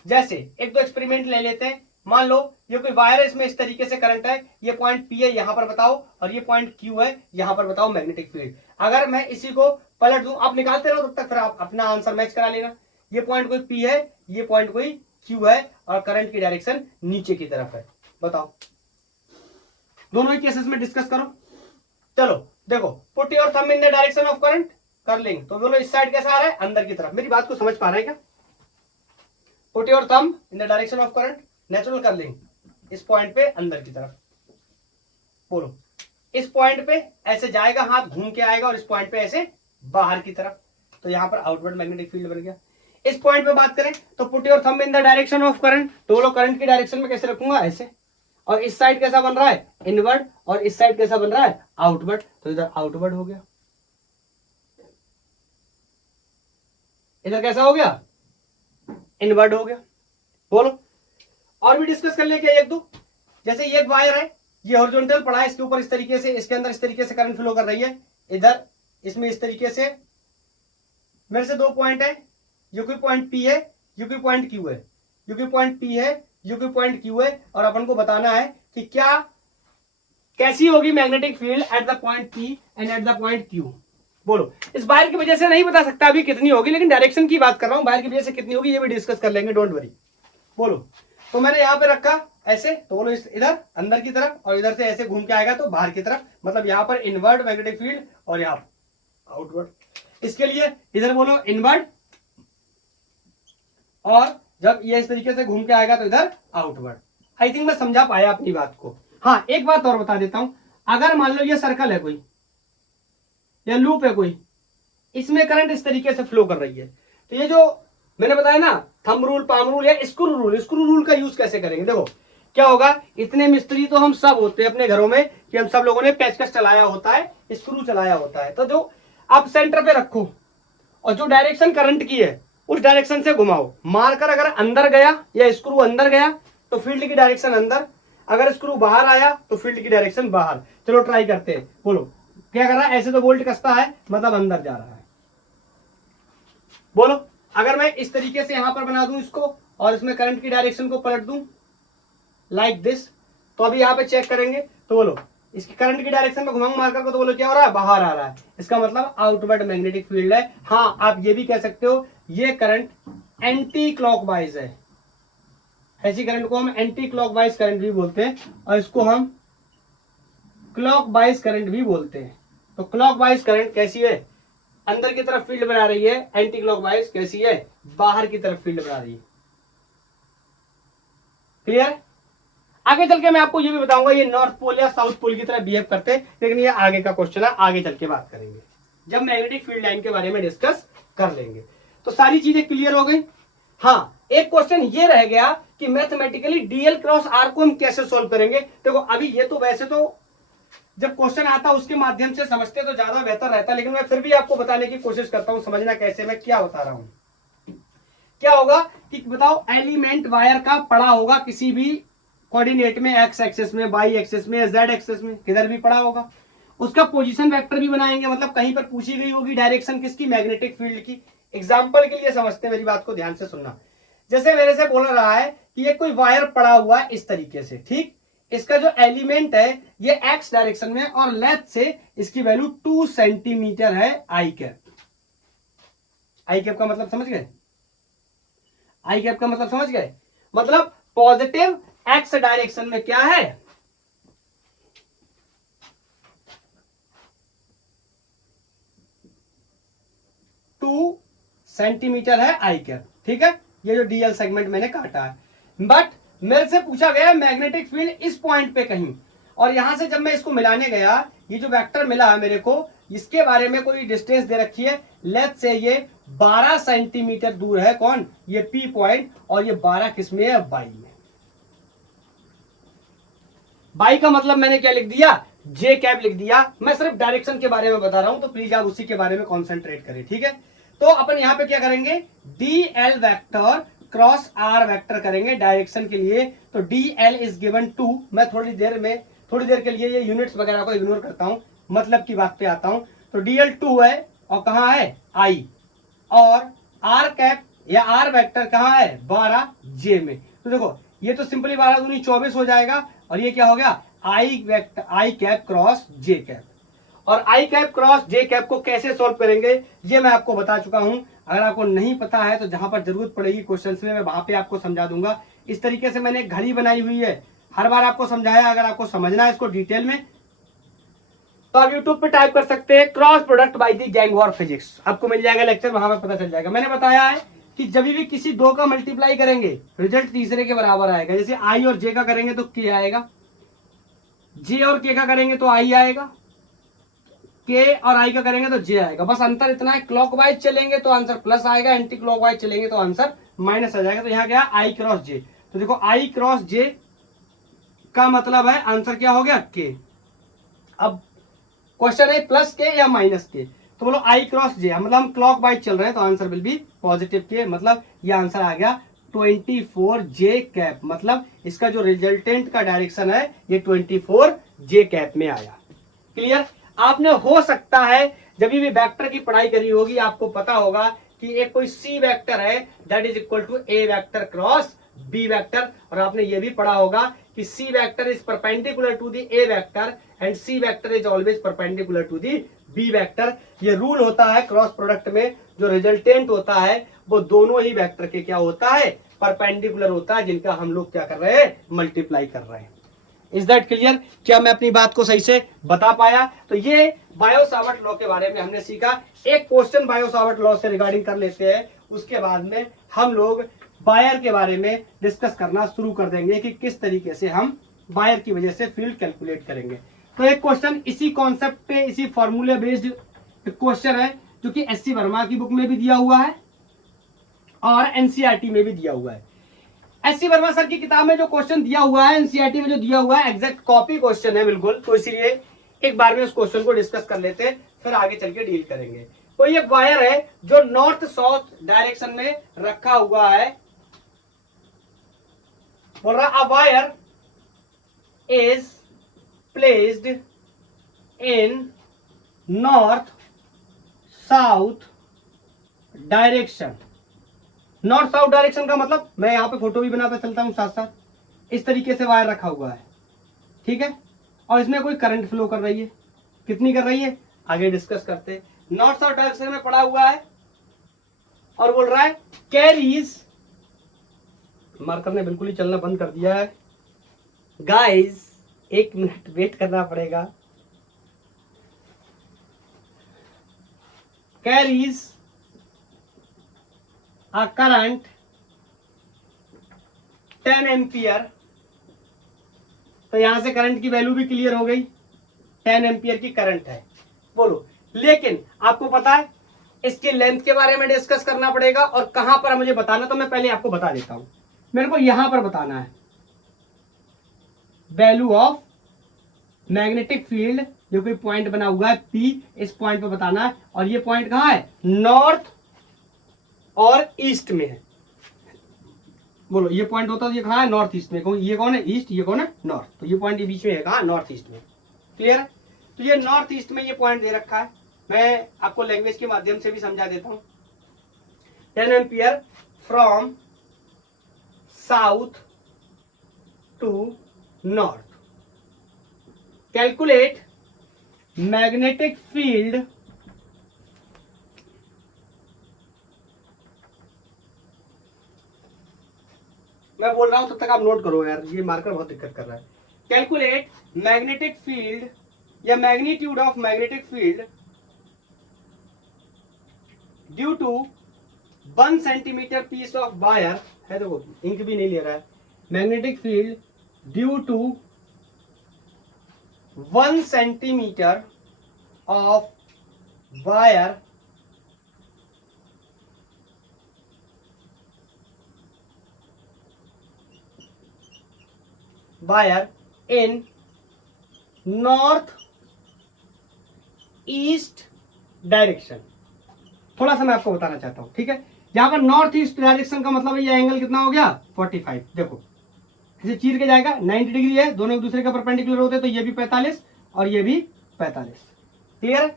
जैसे एक दो एक्सपेरिमेंट ले लेते हैं। मान लो ये कोई वायर है, इसमें इस तरीके से करंट है, ये पॉइंट पी है यहां पर बताओ, और ये पॉइंट क्यू है यहां पर बताओ मैग्नेटिक फील्ड। अगर मैं इसी को पलट दूं, आप निकालते रहो तब तक, फिर आप अपना आंसर मैच करा लेना। ये पॉइंट कोई पी है, ये पॉइंट कोई क्यू है, और करंट की डायरेक्शन नीचे की तरफ है। बताओ, दोनों ही केसेस में डिस्कस करो। चलो देखो, put your thumb in the direction of current curling. तो बोलो इस साइड कैसा आ रहा है? अंदर की तरफ। मेरी बात को समझ पा रहे हैं क्या? Put your thumb in the direction of current, natural curling, इस पॉइंट पे अंदर की तरफ। बोलो, इस पॉइंट पे ऐसे जाएगा हाथ, घूम के आएगा, और इस पॉइंट पे ऐसे बाहर की तरफ। तो यहां पर आउटवर्ड मैग्नेटिक फील्ड बन गया। इस पॉइंट पे बात करें तो put your thumb in the direction of current. तो बोलो करंट की डायरेक्शन में कैसे रखूंगा? ऐसे। और इस साइड कैसा बन रहा है? इनवर्ड। और इस साइड कैसा बन रहा है? आउटवर्ड। तो इधर आउटवर्ड हो गया, इधर कैसा हो गया? इनवर्ड हो गया। बोलो, और भी डिस्कस कर ले क्या एक दो? जैसे ये एक वायर है, ये हॉरिजॉन्टल पड़ा है, इसके ऊपर इस तरीके से, इसके अंदर इस तरीके से करंट फ्लो कर रही है। इधर इसमें इस तरीके से मेरे से दो पॉइंट है, ये कोई पॉइंट पी है, ये कोई पॉइंट क्यू है, ये कोई पॉइंट पी है, ये कोई पॉइंट क्यू है। और अपन को बताना है कि क्या कैसी होगी magnetic field at the point P and at the point Q. बोलो, इस वायर की वजह से नहीं बता सकता अभी कितनी होगी, लेकिन डायरेक्शन की बात कर रहा हूं, वायर की वजह से कितनी होगी ये भी डिस्कस कर लेंगे, डोंट वरी। बोलो, तो मैंने यहां पे रखा ऐसे, तो बोलो इधर अंदर की तरफ, और इधर से ऐसे घूम के आएगा तो बाहर की तरफ। मतलब यहां पर इनवर्ड मैग्नेटिक फील्ड और यहां आउटवर्ड। इसके लिए इधर बोलो इनवर्ड, और जब ये इस तरीके से घूम के आएगा तो इधर आउटवर्ड। आई थिंक मैं समझा पाया अपनी बात को। हाँ, एक बात और बता देता हूं। अगर मान लो ये सर्कल है कोई, या लूप है कोई, इसमें करंट इस तरीके से फ्लो कर रही है, तो ये जो मैंने बताया ना थंब रूल, पाम रूल या स्क्रू रूल, स्क्रू रूल का यूज कैसे करेंगे? देखो क्या होगा, इतने मिस्त्री तो हम सब होते हैं अपने घरों में कि हम सब लोगों ने पेचकस चलाया होता है, स्क्रू चलाया होता है। तो जो आप सेंटर पे रखो और जो डायरेक्शन करंट की है उस डायरेक्शन से घुमाओ, मारकर अगर अंदर गया या स्क्रू अंदर गया तो फील्ड की डायरेक्शन अंदर, अगर स्क्रू बाहर आया तो फील्ड की डायरेक्शन बाहर। चलो ट्राई करते हैं। बोलो क्या कर रहा है? ऐसे तो बोल्ट कसता है, मतलब अंदर जा रहा है। बोलो, अगर मैं इस तरीके से यहां पर बना दूं इसको और इसमें करंट की डायरेक्शन को पलट दूं लाइक दिस, तो अभी यहां पे चेक करेंगे तो बोलो इसकी करंट की डायरेक्शन में घुमाऊं मारकर को, तो बोलो क्या हो रहा है? बाहर आ रहा है। इसका मतलब आउटवर्ड मैग्नेटिक फील्ड है। हाँ, आप ये भी कह सकते हो ये करंट एंटी क्लॉकवाइज है। ऐसी करंट को हम एंटी क्लॉकवाइज करंट भी बोलते हैं, और इसको हम क्लॉकवाइज करंट भी बोलते हैं। तो क्लॉकवाइज करंट कैसी है? अंदर की तरफ फील्ड बना रही है। एंटी क्लॉकवाइज कैसी है? बाहर की तरफ फील्ड बना रही है। क्लियर? आगे चल के मैं आपको ये भी बताऊंगा ये नॉर्थ पोल या साउथ पोल की तरह बिहेव करते हैं, लेकिन ये आगे का क्वेश्चन है, आगे चल के बात करेंगे जब मैग्नेटिक फील्ड लाइन के बारे में डिस्कस कर लेंगे। तो सारी चीजें क्लियर हो गई। हाँ, एक क्वेश्चन ये रह गया कि मैथमेटिकली डीएल क्रॉस आर को हम कैसे सोल्व करेंगे। देखो अभी ये तो वैसे तो जब क्वेश्चन आता उसके माध्यम से समझते तो ज्यादा बेहतर रहता, लेकिन मैं फिर भी आपको बताने की कोशिश करता हूं, समझना कैसे मैं क्या बता रहा हूं। क्या होगा कि बताओ एलिमेंट वायर का पड़ा होगा किसी भी कोऑर्डिनेट में, एक्स एक्सिस में, वाई एक्सिस में, जेड एक्सिस में, किधर भी पड़ा होगा, उसका पोजीशन वेक्टर भी बनाएंगे। मतलब कहीं पर पूछी गई होगी डायरेक्शन किसकी, मैग्नेटिक फील्ड की। एग्जांपल के लिए समझते हैं, मेरी बात को ध्यान से सुनना। जैसे मेरे से बोल रहा है कि ये कोई वायर पड़ा हुआ है इस तरीके से, ठीक, इसका जो एलिमेंट है ये एक्स डायरेक्शन में और लेंथ से इसकी वैल्यू 2 सेंटीमीटर है आई कैप। आई कैप का मतलब समझ गए? आई कैप का मतलब समझ गए? मतलब पॉजिटिव एक्स डायरेक्शन में क्या है, 2 सेंटीमीटर है आई कैप, ठीक है। ये जो डीएल सेगमेंट मैंने काटा है, बट मेरे से पूछा गया मैग्नेटिक फील्ड इस पॉइंट पे कहीं, और यहां से जब मैं इसको मिलाने गया, ये जो वेक्टर मिला है मेरे को, इसके बारे में कोई डिस्टेंस दे रखी है, लेफ्ट से ये 12 सेंटीमीटर दूर है, कौन, ये पी पॉइंट, और ये 12 किस में है, बाई में। बाई का मतलब मैंने क्या लिख दिया, जे कैप लिख दिया। मैं सिर्फ डायरेक्शन के बारे में बता रहा हूं, तो प्लीज आप उसी के बारे में कॉन्सेंट्रेट करें, ठीक है। तो अपन यहां पे क्या करेंगे, D L vector cross R vector करेंगे डायरेक्शन के लिए। तो डी एल इज गिवन 2, मैं थोड़ी देर के लिए ये यूनिट्स वगैरह को इग्नोर करता हूं, मतलब की बात पे आता हूं। तो डी एल 2 है, और कहां है, आई, और आर कैप या आर वेक्टर कहां है, 12 जे में। तो देखो ये तो सिंपली 12 दूनी 24 हो जाएगा, और ये क्या हो गया, आई वेक्टर, आई कैप क्रॉस जे कैप। और आई कैप क्रॉस जे कैप को कैसे सॉल्व करेंगे ये मैं आपको बता चुका हूं। अगर आपको नहीं पता है तो जहां पर जरूरत पड़ेगी क्वेश्चंस में, मैं वहां पे आपको समझा दूंगा। इस तरीके से मैंने एक घड़ी बनाई हुई है, हर बार आपको समझाया। अगर आपको समझना है इसको डिटेल में तो आप यूट्यूब पे टाइप कर सकते हैं cross product by the gang war physics, आपको मिल जाएगा लेक्चर, वहां पर पता चल जाएगा। मैंने बताया है कि जब भी किसी दो का मल्टीप्लाई करेंगे रिजल्ट तीसरे के बराबर आएगा। जैसे आई और जे का करेंगे तो के आएगा, जे और के का करेंगे तो आई आएगा, के और आई का करेंगे तो जे आएगा। बस अंतर इतना है, क्लॉकवाइज चलेंगे तो आंसर प्लस आएगा, एंटी क्लॉकवाइज चलेंगे तो आंसर माइनस आ जाएगा। तो यहाँ क्या, आई क्रॉस जे। तो देखो आई क्रॉस जे का मतलब है आंसर क्या हो गया, के। अब क्वेश्चन है प्लस के या माइनस के, तो बोलो आई क्रॉस जे, मतलब हम क्लॉकवाइज चल रहे हैं तो आंसर विल बी पॉजिटिव के, मतलब ये आंसर आ गया 24 जे कैप। मतलब इसका जो रिजल्टेंट का डायरेक्शन है ये 24 जे कैप में आया। क्लियर? आपने हो सकता है जब भी वेक्टर की पढ़ाई करी होगी आपको पता होगा कि एक कोई सी वेक्टर है that is equal to A vector cross B vector, और आपने ये भी पढ़ा होगा कि C vector is perpendicular to the A vector and C vector is always perpendicular to the B vector. ये रूल होता है क्रॉस प्रोडक्ट में, जो रिजल्टेंट होता है वो दोनों ही वेक्टर के क्या होता है, परपेंडिकुलर होता है, जिनका हम लोग क्या कर रहे हैं, मल्टीप्लाई कर रहे हैं। Is that clear? क्या मैं अपनी बात को सही से बता पाया? तो ये बायो सावर्ट लॉ के बारे में हमने सीखा। एक क्वेश्चन बायो सावर्ट लॉ से रिगार्डिंग कर लेते हैं, उसके बाद में हम लोग बायर के बारे में डिस्कस करना शुरू कर देंगे कि किस तरीके से हम बायर की वजह से फील्ड कैलकुलेट करेंगे। तो एक क्वेश्चन इसी कॉन्सेप्ट पे, इसी फॉर्मूले बेस्ड क्वेश्चन है, जो कि एससी वर्मा की बुक में भी दिया हुआ है और एनसीईआरटी में भी दिया हुआ है। एससी वर्मा सर की किताब में जो क्वेश्चन दिया हुआ है, एनसीईआरटी में जो दिया हुआ है, एग्जैक्ट कॉपी क्वेश्चन है बिल्कुल। तो इसलिए एक बार में उस क्वेश्चन को डिस्कस कर लेते हैं, फिर आगे चल के डील करेंगे। तो ये वायर है जो नॉर्थ साउथ डायरेक्शन में रखा हुआ है। बोल रहा a wire is placed in north south direction. North south direction का मतलब, मैं यहां पे फोटो भी बनाता चलता हूं साथ साथ, इस तरीके से वायर रखा हुआ है, ठीक है, और इसमें कोई करंट फ्लो कर रही है, कितनी कर रही है आगे डिस्कस करते हैं। नॉर्थ साउथ डायरेक्शन में पड़ा हुआ है और बोल रहा है कैरीज, मार्कर ने बिल्कुल ही चलना बंद कर दिया है गाइस, एक मिनट वेट करना पड़ेगा। Carries a current 10 ampere. तो यहां से करंट की वैल्यू भी क्लियर हो गई, 10 एम्पियर की करंट है। बोलो, लेकिन आपको पता है इसकी लेंथ के बारे में डिस्कस करना पड़ेगा और कहां पर मुझे बताना, तो मैं पहले आपको बता देता हूं। मेरे को यहां पर बताना है वैल्यू ऑफ मैग्नेटिक फील्ड, जो कोई पॉइंट बना हुआ है P, इस पॉइंट पर बताना है। और ये पॉइंट कहां है? नॉर्थ और ईस्ट में है। बोलो, ये पॉइंट होता है ये कहां है? नॉर्थ ईस्ट में। ये कौन है? ईस्ट, ये कौन है? नॉर्थ। तो ये पॉइंट ये बीच में है कहां? नॉर्थ ईस्ट में। क्लियर है? तो ये नॉर्थ ईस्ट में ये पॉइंट दे रखा है। मैं आपको लैंग्वेज के माध्यम से भी समझा देता हूं। 10 ampere from south to north, calculate magnetic field मैं बोल रहा हूं तब तक आप नोट करो यार, ये मार्कर बहुत दिक्कत कर रहा है। कैलकुलेट मैग्नेटिक फील्ड या magnitude of magnetic field due to 1 centimetre piece of wire है। देखो इंक भी नहीं ले रहा है। Magnetic field due to 1 centimetre of wire in north east direction. थोड़ा सा मैं आपको बताना चाहता हूं, ठीक है। यहां पर नॉर्थ ईस्ट डायरेक्शन का मतलब ये एंगल कितना हो गया? 45। देखो इसे चीर के जाएगा, 90 डिग्री है, दोनों एक दूसरे के परपेंडिकुलर होते हैं, तो ये भी 45 और ये भी 45। क्लियर?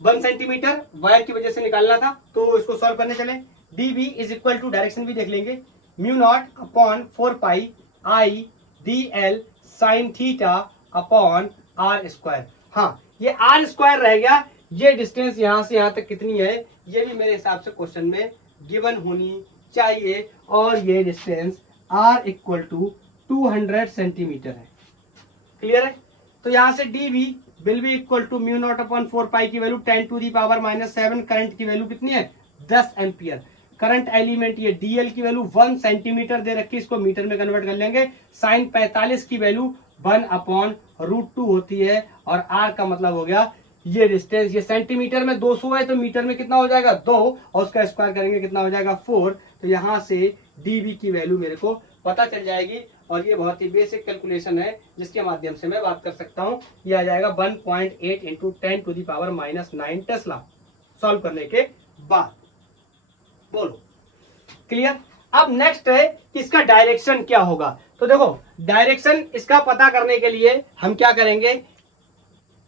1 सेंटीमीटर वायर की वजह से निकालना था, तो इसको सॉल्व करने चले। D B is equal to, direction भी देख लेंगे, mu naught upon 4 pi I D L sine theta upon R square. हाँ, ये आर स्क्वायर रह गया। ये डिस्टेंस यहां से यहां तक कितनी है, ये भी मेरे हिसाब से क्वेश्चन में गिवन होनी चाहिए। और ये distance R equal to 200 centimetre है। क्लियर है? तो यहां से D B will be equal to mu naught upon 4 pi की value 10 to the power -7। Current की वैल्यू कितनी है? 10 एम्पियर। करंट एलिमेंट ये डीएल की वैल्यू 1 सेंटीमीटर दे रखी है, इसको मीटर में कन्वर्ट कर लेंगे। साइन 45 की वैल्यू 1 अपॉन √2 होती है। और आर का मतलब हो गया ये डिस्टेंस, ये सेंटीमीटर में 200 है, तो मीटर में कितना हो जाएगा? 2, और उसका स्क्वायर करेंगे कितना हो जाएगा? 4। तो यहां से डीबी की वैल्यू मेरे को पता चल जाएगी। और ये बहुत ही बेसिक कैलकुलेशन है जिसके माध्यम से मैं बात कर सकता हूं। ये आ जाएगा 1.8 into 10 to the power -9 tesla, solve करने के बाद। बोलो क्लियर? अब नेक्स्ट है कि इसका डायरेक्शन क्या होगा। तो देखो डायरेक्शन इसका पता करने के लिए हम क्या करेंगे?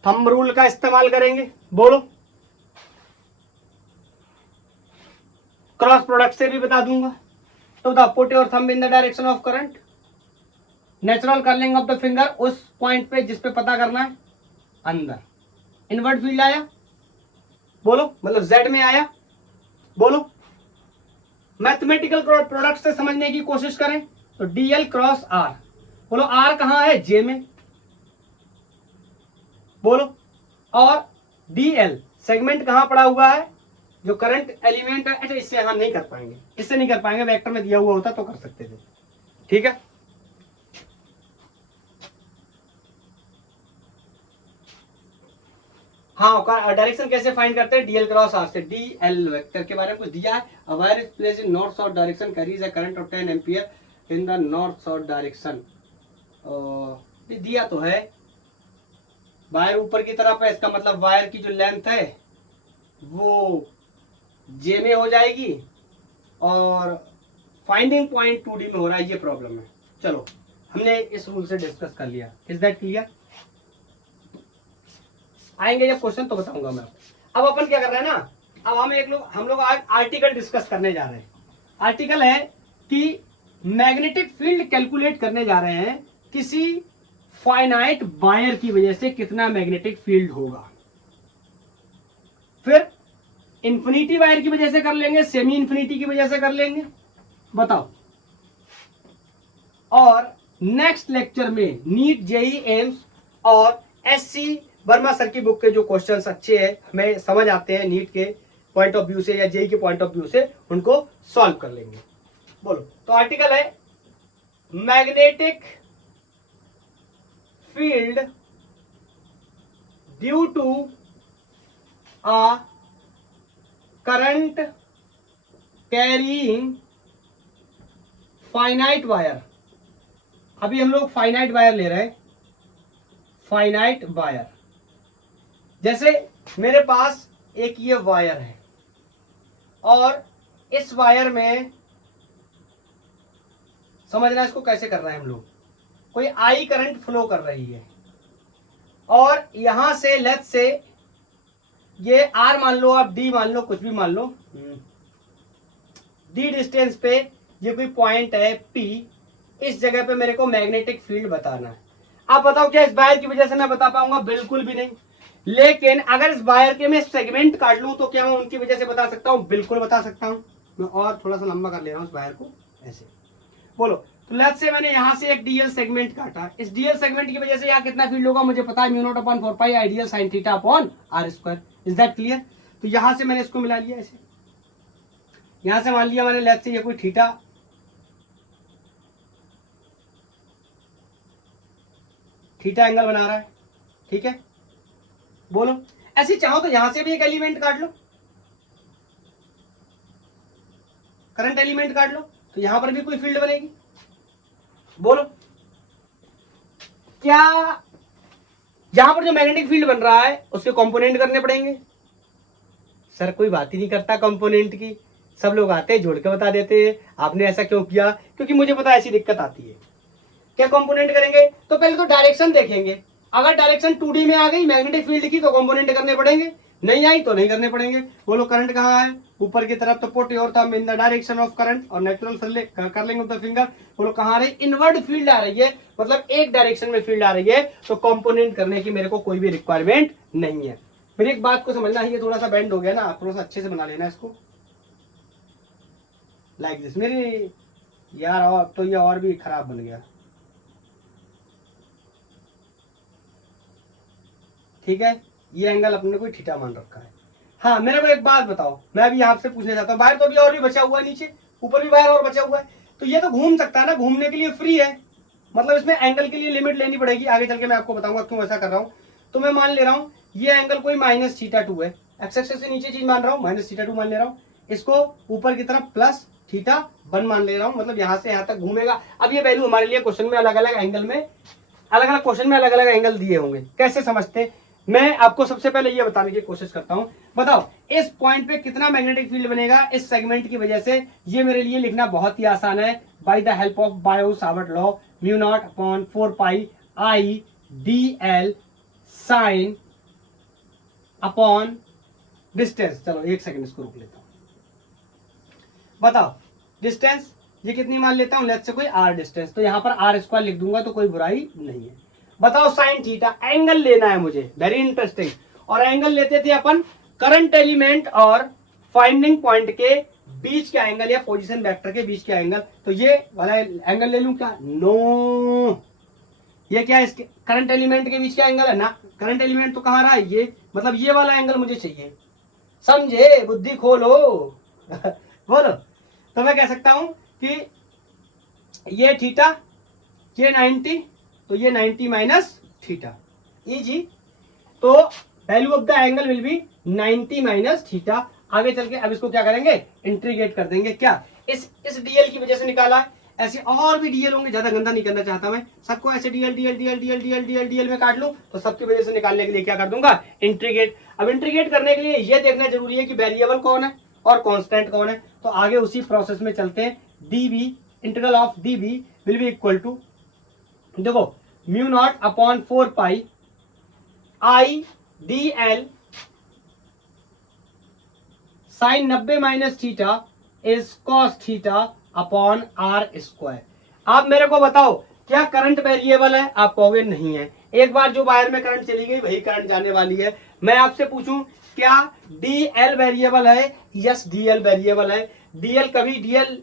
थंब रूल का इस्तेमाल करेंगे। बोलो, क्रॉस प्रोडक्ट से भी बता दूंगा। तो the put your thumb in the direction of current, natural curling of the finger उस पॉइंट पे जिस पे पता करना है, अंदर इनवर्ट फील्ड आया। बोलो, मतलब जेड में आया। बोलो, मैथमेटिकल प्रोडक्ट से समझने की कोशिश करें तो डीएल क्रॉस आर। बोलो, आर कहां है? जे में। बोलो, और डीएल सेगमेंट कहां पड़ा हुआ है? जो करंट एलिमेंट है। अच्छा, इससे हम नहीं कर पाएंगे, इससे नहीं कर पाएंगे, वेक्टर में दिया हुआ होता तो कर सकते थे। ठीक है, हाँ, डायरेक्शन कैसे फाइंड करते हैं? डीएल क्रॉस आर से। डीएल वेक्टर के बारे में कुछ दिया है। A wire is placed in north south direction carries a current of 10 ampere in the north south direction. दिया तो है, वायर ऊपर की तरफ है, इसका मतलब वायर की जो लेंथ है वो जे में हो जाएगी। और फाइंडिंग पॉइंट 2D में हो रहा है, ये प्रॉब्लम है। चलो, हमने इस रूल से डिस्कस कर लिया। Is that clear? आएंगे जब क्वेश्चन तो बताऊंगा मैं आपको। अब अपन क्या कर रहे हैं ना, अब हम लोग आज आर्टिकल डिस्कस करने जा रहे हैं। आर्टिकल है कि मैग्नेटिक फील्ड कैलकुलेट करने जा रहे हैं, किसी फाइनाइट वायर की वजह से कितना मैग्नेटिक फील्ड होगा। फिर इंफिनिटी वायर की वजह से कर लेंगे, सेमी इंफिनिटी की वजह से कर लेंगे। बताओ। और नेक्स्ट लेक्चर में नीट, जेई, एम्स और एससी वर्मा सर की बुक के जो क्वेश्चंस अच्छे हैं, हमें समझ आते हैं नीट के पॉइंट ऑफ व्यू से या जेई के पॉइंट ऑफ व्यू से, उनको सॉल्व कर लेंगे। बोलो, तो आर्टिकल है magnetic field due to a current carrying finite wire, अभी हम लोग फाइनाइट वायर ले रहे हैं, फाइनाइट वायर। जैसे मेरे पास एक ये वायर है और इस वायर में समझना इसको कैसे कर रहे हैं हम लोग, कोई आई करंट फ्लो कर रही है और यहां से लेट्स से ये आर मान लो, आप डी मान लो, कुछ भी मान लो, डी डिस्टेंस पे ये कोई पॉइंट है पी, इस जगह पे मेरे को मैग्नेटिक फील्ड बताना है। आप बताओ क्या इस वायर की वजह से मैं बता पाऊंगा? बिल्कुल भी नहीं। लेकिन अगर इस वायर के मैं सेगमेंट काट लूं तो क्या मैं उनकी वजह से बता सकता हूं? बिल्कुल बता सकता हूं। मैं और थोड़ा सा लंबा कर ले रहा हूं इस वायर को, ऐसे बोलो। तो लेट्स से मैंने यहां से एक डीएल सेगमेंट काटा, इस डीएल सेगमेंट की वजह से यहाँ कितना फील्ड होगा मुझे पता है, mu naught upon 4 pi I D L sine theta upon R square. Is that clear? तो यहां से मैंने इसको मिला लिया ऐसे, यहां से मान लिया मैंने लेट्स से ये कोई थीटा, थीटा एंगल बना रहा है, ठीक है, बोलो। ऐसे चाहो तो यहां से भी एक एलिमेंट काट लो, करंट एलिमेंट काट लो, तो यहां पर भी कोई फील्ड बनेगी, बोलो। क्या यहां पर जो मैग्नेटिक फील्ड बन रहा है उसके कंपोनेंट करने पड़ेंगे? सर कोई बात ही नहीं करता कंपोनेंट की, सब लोग आते हैं जोड़ के बता देते हैं। आपने ऐसा क्यों किया? क्योंकि मुझे पता है ऐसी दिक्कत आती है। क्या कंपोनेंट करेंगे? तो पहले तो डायरेक्शन देखेंगे, अगर डायरेक्शन 2D में आ गई मैग्नेटिक फील्ड की तो कंपोनेंट करने पड़ेंगे, नहीं आई तो नहीं करने पड़ेंगे। बोलो करंट कहाँ है? ऊपर की तरफ, तो put your thumb in the direction of current और नेचुरल कर लेंगे द फिंगर। बोलो कहाँ आ रही? इनवर्ड फील्ड आ रही है, मतलब एक डायरेक्शन में फील्ड आ रही है, तो कंपोनेंट करने की मेरे को कोई भी रिक्वायरमेंट नहीं है। फिर एक बात को समझना है, ये थोड़ा सा बेंड हो गया ना, थोड़ा सा अच्छे से बना लेना इसको, लाइक दिस। मेरी यार और तो ये और भी खराब बन गया, ठीक है। ये एंगल अपने को थीटा मान रखा है। हाँ मेरे को एक बात बताओ, मैं अभी आपसे पूछना चाहता हूँ, बाहर तो अभी और भी बचा हुआ है, नीचे ऊपर भी बाहर और बचा हुआ है, तो ये तो घूम सकता है ना, घूमने के लिए फ्री है, मतलब इसमें एंगल के लिए लिमिट लेनी पड़ेगी, आगे चल के मैं आपको बताऊंगा क्यों ऐसा कर रहा हूँ। तो मैं मान ले रहा हूँ ये एंगल कोई -θ2 है, एक्स एक्सिस से नीचे चीज मान रहा हूँ, -θ2 मान ले रहा हूँ, इसको ऊपर की तरफ +θ1 मान ले रहा हूँ, मतलब यहाँ से यहाँ तक घूमेगा। अब ये वैल्यू हमारे लिए क्वेश्चन में अलग अलग एंगल में, अलग अलग क्वेश्चन में अलग अलग एंगल दिए होंगे, कैसे समझते? मैं आपको सबसे पहले ये बताने की कोशिश करता हूं। बताओ इस पॉइंट पे कितना मैग्नेटिक फील्ड बनेगा इस सेगमेंट की वजह से? ये मेरे लिए लिखना बहुत ही आसान है, bye the help of Biot Savart law, mu naught upon 4 pi I D L sine upon distance. चलो एक सेकंड इसको रोक लेता हूं। बताओ डिस्टेंस ये कितनी मान लेता हूं, लेट्स से कोई आर डिस्टेंस, तो यहां पर आर स्क्वायर लिख दूंगा तो कोई बुराई नहीं है। बताओ साइन थीटा, एंगल लेना है मुझे, वेरी इंटरेस्टिंग। और एंगल लेते थे अपन करंट एलिमेंट और फाइंडिंग पॉइंट के बीच का एंगल या पोजीशन वेक्टर के बीच का एंगल, तो ये वाला एंगल ले लूं क्या? नो, ये क्या है? इसके करंट एलिमेंट के बीच का एंगल है ना, करंट एलिमेंट तो कहां रहा है? ये, मतलब ये वाला एंगल मुझे चाहिए, समझे? बुद्धि खोलो बोलो। तो मैं कह सकता हूं कि ये थीटा, ये 90, तो ये 90 माइनस थीटा, इजी। तो value of the angle will be 90 minus theta. आगे चल के अब इसको क्या करेंगे? इंटीग्रेट कर देंगे। क्या इस डीएल की वजह से निकाला है, ऐसे और भी डीएल होंगे, ज्यादा गंदा नहीं करना चाहता मैं, सबको ऐसे DL DL DL DL DL DL DL में काट लूं तो सबकी वजह से निकालने के लिए क्या कर दूंगा? इंटीग्रेट। अब इंटीग्रेट करने के लिए ये देखना जरूरी है कि वेरिएबल कौन है और कांस्टेंट कौन है, तो आगे उसी प्रोसेस में चलते हैं। dv integral of dv will be equal to, देखो mu naught upon 4 pi I D L sine 90 minus theta is cos theta upon R square. आप मेरे को बताओ क्या करंट वेरिएबल है? आप कहोगे नहीं है, एक बार जो वायर में करंट चली गई वही करंट जाने वाली है। मैं आपसे पूछूं क्या डीएल वेरिएबल है? यस डीएल वेरिएबल है। डीएल कभी डीएल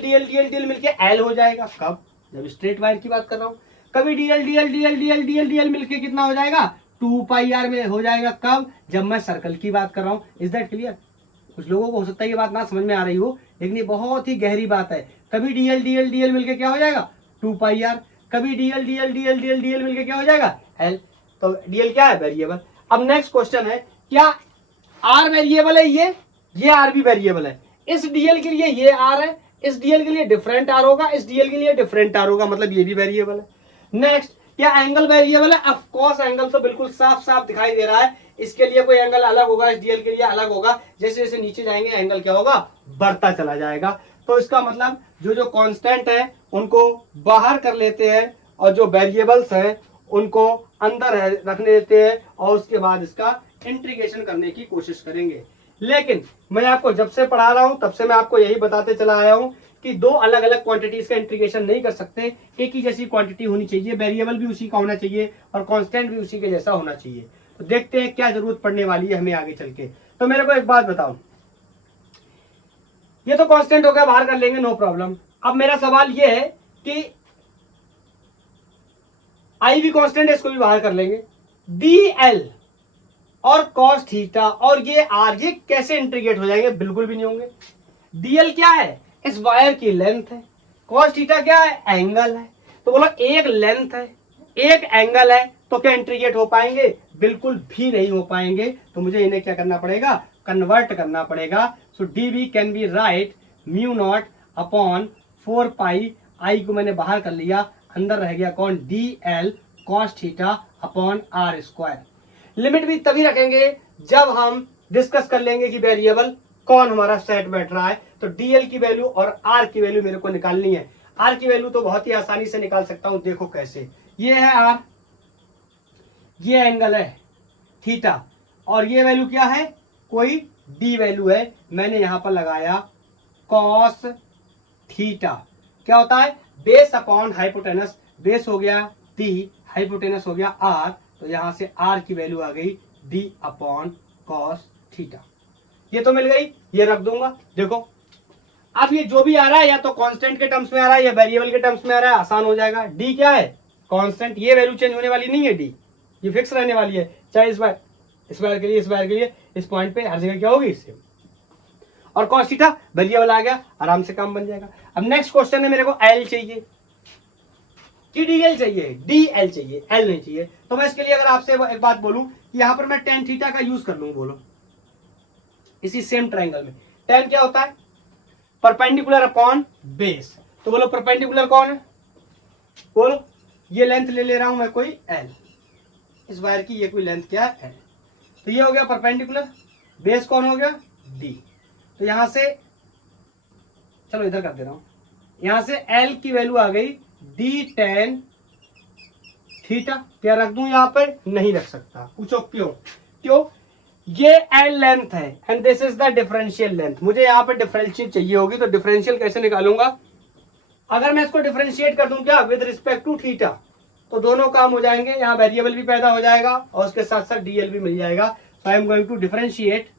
डीएल मिलके एल हो जाएगा, कब? जब स्ट्रेट वायर की बात कर रहा हूं। कभी डीएल मिलके कितना हो जाएगा? 2 पाई आर में हो जाएगा, कब? जब मैं सर्कल की बात कर रहा हूं। Is that clear? कुछ लोगों को हो सकता है ये बात ना समझ में आ रही हो, लेकिन ये बहुत ही गहरी बात है। कभी डीएल मिलके क्या हो जाएगा? 2 पाई आर। कभी डीएल मिलके क्या हो जाएगा? एल। तो डीएल क्या है? वेरिएबल। अब नेक्स्ट क्वेश्चन है, क्या आर वेरिएबल है, ये आर भी वेरिएबल है। इस डीएल के लिए ये आर है, इस डीएल के लिए डिफरेंट आर होगा, इस डीएल के लिए डिफरेंट आर होगा, मतलब ये भी वेरिएबल है। नेक्स्ट, क्या एंगल वेरिएबल है? ऑफ कोर्स एंगल तो बिल्कुल साफ साफ दिखाई दे रहा है, इसके लिए कोई एंगल अलग होगा, इस डीएल के लिए अलग होगा। जैसे जैसे नीचे जाएंगे एंगल क्या होगा, बढ़ता चला जाएगा। तो इसका मतलब जो जो कांस्टेंट है उनको बाहर कर लेते हैं और जो वेरिएबल्स हैं उनको अंदर रखने देते हैं और उसके बाद इसका इंटीग्रेशन करने की कोशिश करेंगे। लेकिन मैं आपको जब से पढ़ा रहा हूं तब से मैं आपको यही बताते चला आया हूं कि दो अलग अलग क्वांटिटीज का इंटीग्रेशन नहीं कर सकते, एक ही जैसी क्वांटिटी होनी चाहिए, वेरिएबल भी उसी का होना चाहिए और कांस्टेंट भी उसी के जैसा होना चाहिए। तो देखते हैं क्या जरूरत पड़ने वाली है हमें आगे चल के। तो मेरे को एक बात बताओ, ये तो कांस्टेंट हो गया, बाहर कर लेंगे, नो प्रॉब्लम। अब मेरा सवाल ये है कि आई भी कांस्टेंट है, इसको भी बाहर कर लेंगे। डी एल और कॉस थीटा और ये आर, ये कैसे इंटीग्रेट हो जाएंगे? बिल्कुल भी नहीं होंगे। डीएल क्या है? इस वायर की लेंथ है। कॉस थीटा क्या है? एंगल है। तो बोलो एक लेंथ है, एक एंगल है, तो क्या इंटीग्रेट हो पाएंगे? बिल्कुल भी नहीं हो पाएंगे। तो मुझे इन्हें क्या करना पड़ेगा? कन्वर्ट करना पड़ेगा। So D B can be write mu naught upon 4 pi, I को मैंने बाहर कर लिया, अंदर रह गया कौन? D L cos theta upon R square. Limit भी तभी रखेंगे जब हम डिस्कस कर लेंगे कि वेरिएबल कौन हमारा सेट बैठ रहा है। तो डीएल की वैल्यू और आर की वैल्यू मेरे को निकालनी है। आर की वैल्यू तो बहुत ही आसानी से निकाल सकता हूं, देखो कैसे। ये है आर, ये एंगल है थीटा, और ये वैल्यू क्या है? कोई डी वैल्यू है, मैंने यहां पर लगाया कॉस थीटा। क्या होता है? बेस अपॉन हाइपोटेनस, बेस हो गया डी, हाइपोटेनस हो गया आर, तो यहां से आर की वैल्यू आ गई डी अपॉन कॉस थीटा। ये तो मिल गई, ये रख दूंगा। देखो अब ये जो भी आ रहा है या तो कांस्टेंट के टर्म्स में आ रहा है या वेरिएबल के टर्म्स में आ रहा है, आसान हो जाएगा। डी क्या है? कांस्टेंट, ये वैल्यू चेंज होने वाली नहीं है, डी ये फिक्स रहने वाली है, चाहे इस बार के लिए, इस बार के लिए, इस पॉइंट पे हर जगह क्या होगी? इससे। और कॉस थीटा वेरिएबल आ गया, आराम से काम बन जाएगा। अब नेक्स्ट क्वेश्चन है, मेरे को एल चाहिए कि डी एल चाहिए? डी एल चाहिए, एल नहीं चाहिए। तो मैं इसके लिए अगर आपसे एक बात बोलूं कि यहां पर मैं टेन थीटा का यूज कर लूं, बोलो इसी सेम ट्राइंगल में टेन क्या होता है? Perpendicular upon base. तो बोलो परपेंडिकुलर कौन है? बोलो, ये लेंथ ले रहा हूं मैं कोई एल, इस वायर की ये कोई लेंथ क्या है? एल। तो ये हो गया परपेंडिकुलर, बेस कौन हो गया? डी। तो यहां से चलो इधर कर दे रहा हूं, यहां से एल की वैल्यू आ गई डी टेन थीटा। क्या रख दूं यहां पर? नहीं रख सकता। पूछो क्यों? क्यों? ये एल लेंथ है and this is the differential length. मुझे यहाँ पे डिफरेंशियल चाहिए होगी, तो डिफरेंशियल कैसे निकालूंगा? अगर मैं इसको डिफरेंशिएट कर दूं क्या विद रिस्पेक्ट टू थीटा, तो दोनों काम हो जाएंगे, यहाँ वेरिएबल भी पैदा हो जाएगा और उसके साथ साथ डीएल भी मिल जाएगा। So I am going to differentiate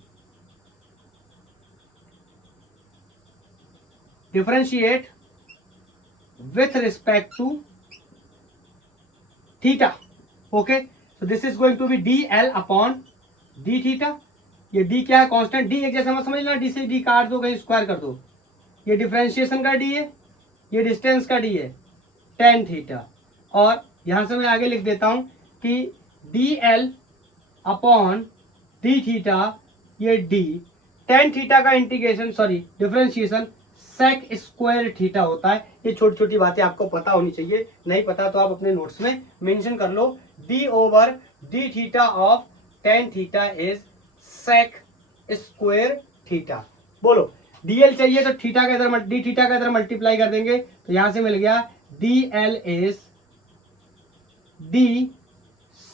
with respect to theta. Okay, so this is going to be dl upon d theta. ये d क्या है? कांस्टेंट। d एक जैसा मत समझना, d से d काट दो, कहीं स्क्वायर कर दो। ये डिफरेंशिएशन का d है, ये डिस्टेंस का d है, tan थीटा। और यहां से मैं आगे लिख देता हूं कि dl अपॉन d थीटा, ये d tan थीटा का integration, sorry differentiation sec square theta होता है। ये छोटी छोटी बातें आपको पता होनी चाहिए, नहीं पता तो आप अपने नोट्स में मेंशन कर लो। d over d theta of tan theta is sec square theta. बोलो dl चाहिए तो थीटा का इधर d थीटा का इधर मल्टीप्लाई कर देंगे, तो यहां से मिल गया dl is d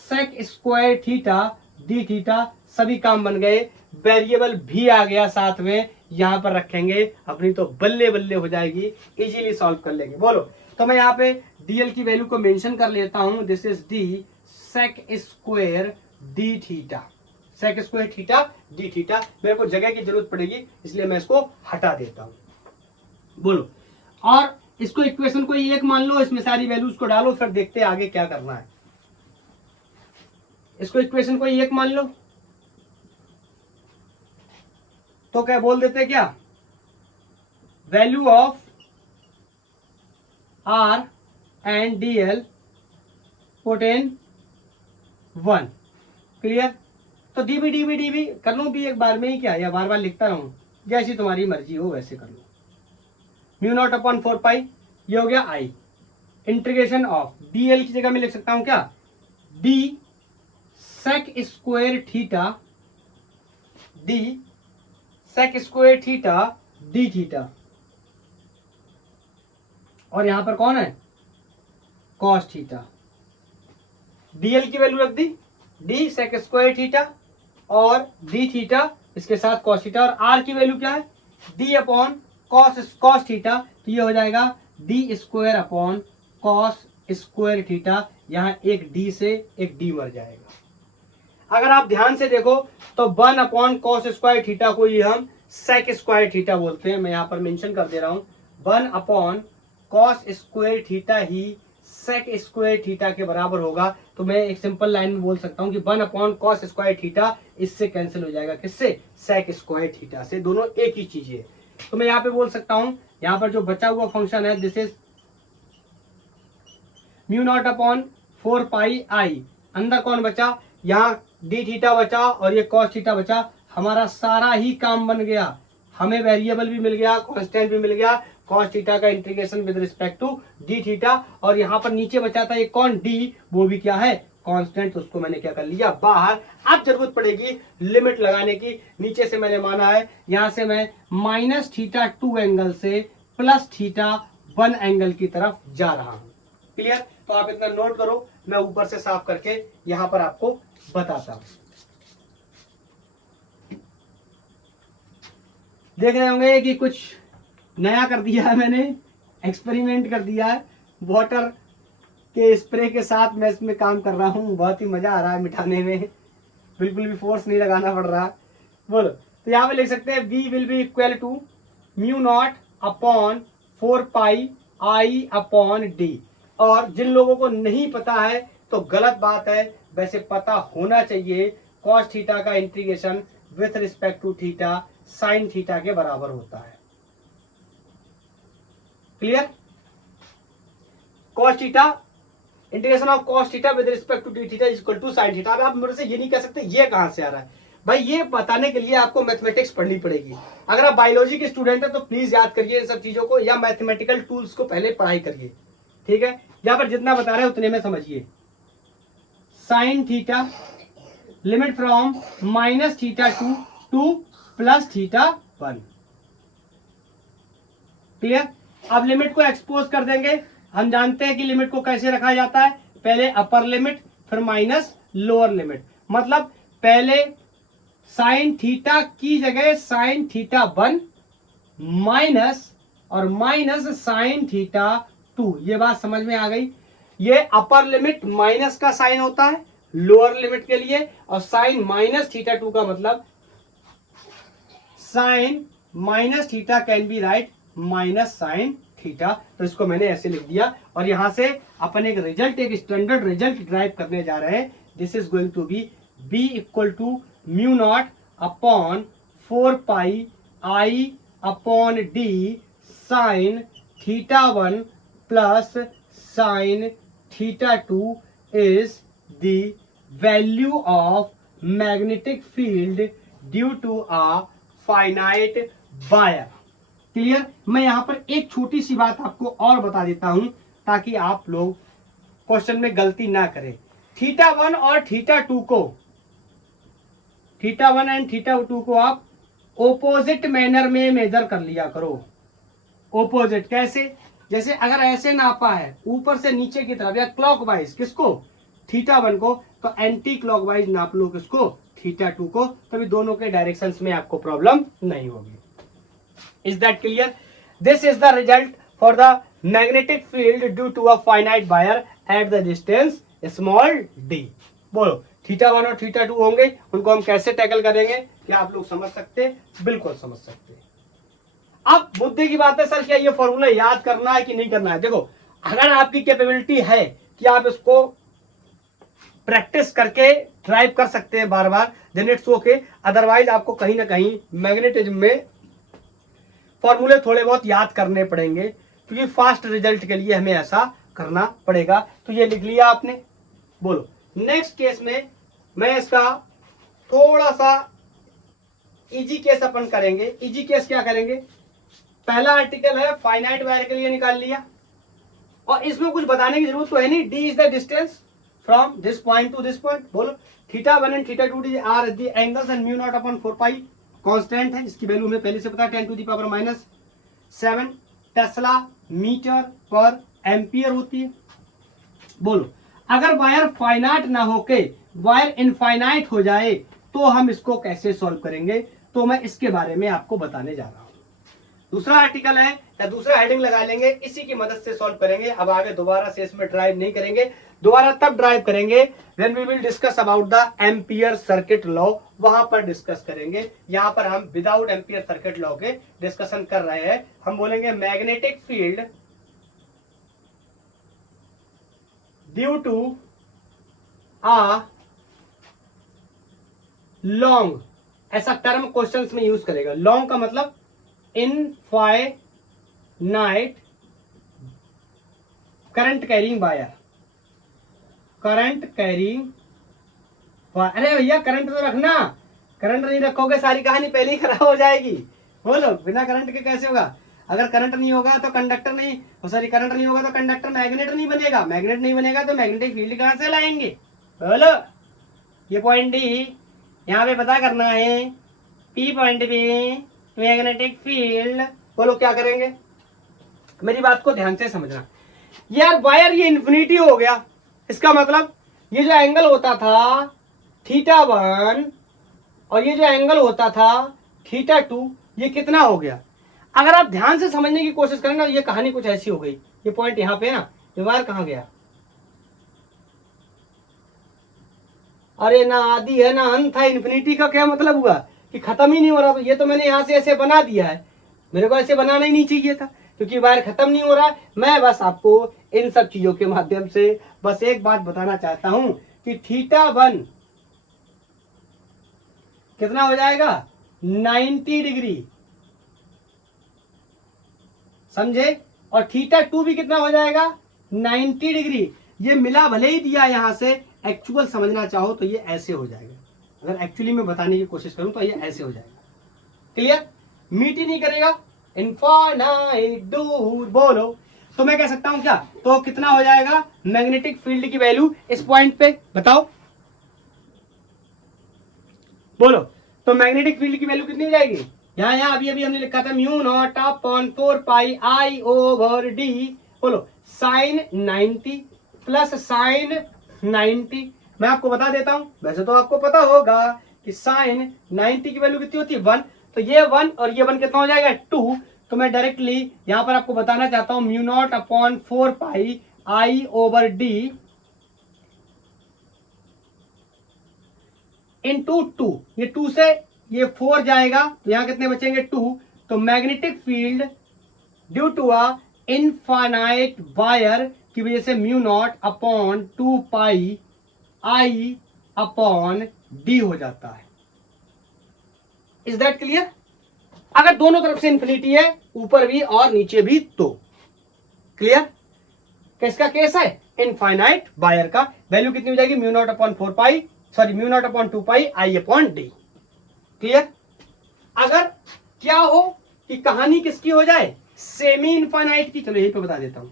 sec square theta d theta. सभी काम बन गए, वेरिएबल भी आ गया साथ में, यहां पर रखेंगे, अपनी तो बल्ले बल्ले हो जाएगी, इजीली सॉल्व कर लेंगे। बोलो, तो मैं यहाँ पे डीएल की वैल्यू को मेंशन कर लेता हूं, this is D sec square D theta, sec square theta D theta. मेरे को जगह की जरूरत पड़ेगी इसलिए मैं इसको हटा देता हूं। बोलो, और इसको इक्वेशन को एक मान लो, इसमें सारी वैल्यूज को डालो, फिर देखते हैं आगे क्या करना है। इसको इक्वेशन को एक मान लो, तो क्या बोल देते क्या? Value of R and D L put in 1। Clear? तो dB कर लूं भी एक बार में ही क्या, या बार बार लिखता रहूं, जैसी तुम्हारी मर्जी हो वैसे कर लो। म्यू नॉट अपॉन 4 पाई, ये हो गया I। इंटीग्रेशन ऑफ dl की जगह में लिख सकता हूं क्या, d sec square theta, d sec square theta d theta, और यहां पर कौन है, cos थीटा। dl की वैल्यू रख दी, d sec स्क्वायर थीटा और d थीटा, इसके साथ cos थीटा, और r की वैल्यू क्या है, d अपॉन cos थीटा, तो ये हो जाएगा d square upon cos square theta. यहाँ एक d से एक d मर जाएगा। अगर आप ध्यान से देखो तो 1 अपॉन कॉस स्क्वायर थीटा को ही हम सेक स्क्वायर थीटा बोलते हैं। मैं यहाँ पर मेंशन कर दे रहा हूँ, 1 अपॉन कॉस स्क्वायर थीटा ही सेक स्क्वायर थीटा के बराबर होगा। तो मैं एक सिंपल लाइन में बोल सकता हूँ कि 1 अपॉन कॉस स्क्वायर थीटा इससे कैंसिल हो जाएगा, किससे, सेक स्क्वायर थीटा से, दोनों एक ही चीज है। तो मैं यहाँ पे बोल सकता हूँ, यहाँ पर जो बचा हुआ फंक्शन है this is mu naught upon 4 pi आई, अंदर कौन बचा, यहाँ डी थीटा बचा और ये कॉस थीटा बचा। हमारा सारा ही काम बन गया, हमें वेरिएबल भी मिल गया, कांस्टेंट भी मिल गया, कॉस थीटा का integration with respect to D theta, और यहाँ पर नीचे बचा था एक कौन, डी, वो भी क्या है, कांस्टेंट, तो उसको मैंने क्या कर लिया बाहर। अब जरूरत पड़ेगी लिमिट लगाने की। नीचे से मैंने माना है, यहाँ से मैं माइनस थीटा 2 एंगल से प्लस थीटा 1 एंगल की तरफ जा रहा हूं। क्लियर? तो आप इतना नोट करो, मैं ऊपर से साफ करके यहां पर आपको बताता हूं। देख रहे होंगे कि कुछ नया कर दिया है मैंने, एक्सपेरिमेंट कर दिया है, वाटर के स्प्रे के साथ मैं इसमें काम कर रहा हूं। बहुत ही मजा आ रहा है मिटाने में, बिल्कुल भी फोर्स नहीं लगाना पड़ रहा। बोलो, तो यहाँ पे लिख सकते हैं v will be equal to mu naught upon 4 pi I upon D. और जिन लोगों को नहीं पता है तो गलत बात है, वैसे पता होना चाहिए, कॉस थीटा का integration with respect to theta sine theta के बराबर होता है। Clear? Cos theta, integration of cos theta with respect to D theta is equal to sine theta. अब आप मेरे से ये नहीं कह सकते ये कहां से आ रहा है भाई, ये बताने के लिए आपको मैथमेटिक्स पढ़नी पड़ेगी। अगर आप बायोलॉजी के स्टूडेंट है तो प्लीज याद करिए इन सब चीजों को, या मैथमेटिकल टूल्स को पहले पढ़ाई करिए। ठीक है, यहां पर जितना बता रहे हैं उतने में समझिए। Sine theta limit from minus theta two plus theta 1। Clear? अब लिमिट को एक्सपोज कर देंगे। हम जानते हैं कि लिमिट को कैसे रखा जाता है, पहले अपर लिमिट फिर माइनस लोअर लिमिट। मतलब पहले साइन थीटा की जगह साइन थीटा 1 माइनस और माइनस साइन थीटा 2। ये बात समझ में आ गई? ये अपर लिमिट माइनस का साइन होता है लोअर लिमिट के लिए, और साइन माइनस थीटा 2 का मतलब sine minus theta can be write minus sine theta. तो इसको मैंने ऐसे लिख दिया, और यहां से अपन एक रिजल्ट, एक स्टैंडर्ड रिजल्ट ड्राइव करने जा रहे हैं। This is going to be B equal to mu naught upon 4 pi I upon D sine theta 1 plus sine theta 2 is the value of magnetic field due to a finite wire। Clear? मैं यहां पर एक छोटी सी बात आपको और बता देता हूं ताकि आप लोग क्वेश्चन में गलती ना करें। थीटा 1 और थीटा 2 को, थीटा 1 एंड थीटा 2 को आप ओपोजिट मैनर में मेजर कर लिया करो। ओपोजिट कैसे? जैसे अगर ऐसे नापा है ऊपर से नीचे की तरफ या क्लॉकवाइज, किसको, थीटा 1 को, तो एंटी क्लॉकवाइज नाप लो किसको, थीटा 2 को, तभी दोनों के डायरेक्शंस में आपको प्रॉब्लम नहीं होगी। Is that clear? This is the result for the magnetic field due to a finite wire at the distance small D. बोलो, थीटा 1 और थीटा 2 होंगे, उनको हम कैसे टैकल करेंगे? क्या आप लोग समझ सकते हैं? बिल्कुल समझ सकते हैं। अब मुद्दे की बात है, सर क्या ये फॉर्मूला याद करना है कि नहीं करना है? देखो, अगर आपकी कैपेबिलिटी है कि आप इसको प्रैक्टिस करके ड्राइव कर सकते हैं बार बार, देन इट्स ओके। अदरवाइज आपको कहीं ना कहीं मैग्नेटिज्म में फॉर्मूले थोड़े बहुत याद करने पड़ेंगे, क्योंकि फास्ट रिजल्ट के लिए हमें ऐसा करना पड़ेगा। तो ये लिख लिया आपने। बोलो, नेक्स्ट केस में मैं इसका थोड़ा सा इजी केस अपन करेंगे। इजी केस क्या करेंगे, पहला आर्टिकल है फाइनाइट वायर के लिए निकाल लिया, और इसमें कुछ बताने की जरूरत तो है नहीं। D is the distance from this point to this point. बोलो θ1 and θ2 are the angles and mu naught upon 4 pi constant है, इसकी वैल्यू हमें पहले से पता है 10⁻⁷ टेस्ला मीटर पर एम्पियर होती है। बोलो अगर वायर फाइनाइट ना होके वायर इनफाइनाइट हो जाए तो हम इसको कैसे सॉल्व करेंगे, तो मैं इसके बारे में आपको बताने जा रहा हूं। दूसरा आर्टिकल है या दूसरा हेडिंग लगा लेंगे, इसी की मदद से सॉल्व करेंगे। अब आगे दोबारा से इसमें ड्राइव नहीं करेंगे, दोबारा तब ड्राइव करेंगे when we will discuss about the Ampere circuit law, वहां पर डिस्कस करेंगे। यहां पर हम विदाउट एम्पियर सर्किट लॉ के डिस्कशन कर रहे हैं। हम बोलेंगे magnetic field due to a long, ऐसा टर्म क्वेश्चंस में यूज करेगा। लॉन्ग का मतलब infinite current carrying wire, current carrying. अरे भैया करंट तो रखना, करंट नहीं रखोगे सारी कहानी पहले ही खराब हो जाएगी। बोलो बिना करंट के कैसे होगा, अगर करंट नहीं होगा तो कंडक्टर नहीं, सॉरी करंट नहीं होगा तो कंडक्टर मैग्नेट नहीं बनेगा, मैग्नेट नहीं बनेगा तो मैग्नेटिक फील्ड कहां से लाएंगे। बोलो ये पॉइंट डी यहाँ पे पता करना है, पी पॉइंट पे मैग्नेटिक फील्ड। बोलो क्या करेंगे, मेरी बात को ध्यान से समझना यार। वायर ये इन्फिनिटी हो गया, इसका मतलब ये जो एंगल होता था θ1 और ये जो एंगल होता था θ2, ये कितना हो गया। अगर आप ध्यान से समझने की कोशिश करें ना, ये कहानी कुछ ऐसी हो गई। ये पॉइंट यहाँ पे ना, ये वायर कहाँ गया, अरे ना आदि है ना अंत है। इन्फिनिटी का क्या मतलब हुआ कि खत्म ही नहीं हो रहा। तो ये तो मैंने यहां से ऐसे बना दिया है, मेरे को ऐसे बनाना ही नहीं चाहिए था, क्योंकि वायर खत्म नहीं हो रहा। मैं बस आपको इन सब चीजों के माध्यम से बस एक बात बताना चाहता हूं कि θ1 कितना हो जाएगा 90 डिग्री, समझे, और θ2 भी कितना हो जाएगा 90 डिग्री। ये मिला भले ही दिया यहां से, एक्चुअल समझना चाहो तो ये ऐसे हो जाएगा। अगर एक्चुअली मैं बताने की कोशिश करूं तो ये ऐसे हो जाएगा। क्लियर, मीट ही नहीं करेगा, इनफाइनाइट दूर। बोलो तो मैं कह सकता हूं क्या, तो कितना हो जाएगा मैग्नेटिक फील्ड की वैल्यू इस पॉइंट पे, बताओ। बोलो तो मैग्नेटिक फील्ड की वैल्यू कितनी हो जाएगी, यहाँ अभी अभी हमने लिखा था म्यू नॉट अपॉन 4 पाई आई ओवर डी। बोलो साइन 90 प्लस साइन 90। मैं आपको बता देता हूं, वैसे तो आपको पता होगा कि साइन 90 की वैल्यू कितनी होती है 1, तो ये 1 और ये 1 कितना हो जाएगा 2। तो मैं डायरेक्टली यहां पर आपको बताना चाहता हूं म्यू नॉट अपॉन 4 पाई आई ओवर डी इंटू 2। ये 2 से ये 4 जाएगा तो यहां कितने बचेंगे 2। तो magnetic field due to a infinite wire की वजह से mu naught upon 2 pi I upon D हो जाता है। Is that clear. अगर दोनों तरफ से इंफिनिटी है, ऊपर भी और नीचे भी, तो क्लियर। किसका केस है, इनफाइनाइट वायर का। वैल्यू कितनी हो जाएगी mu naught upon 4 pi, sorry mu naught upon 2 pi I upon D. Clear. अगर क्या हो कि कहानी किसकी हो जाए, सेमी इनफाइनाइट की, चलो यही पे बता देता हूं।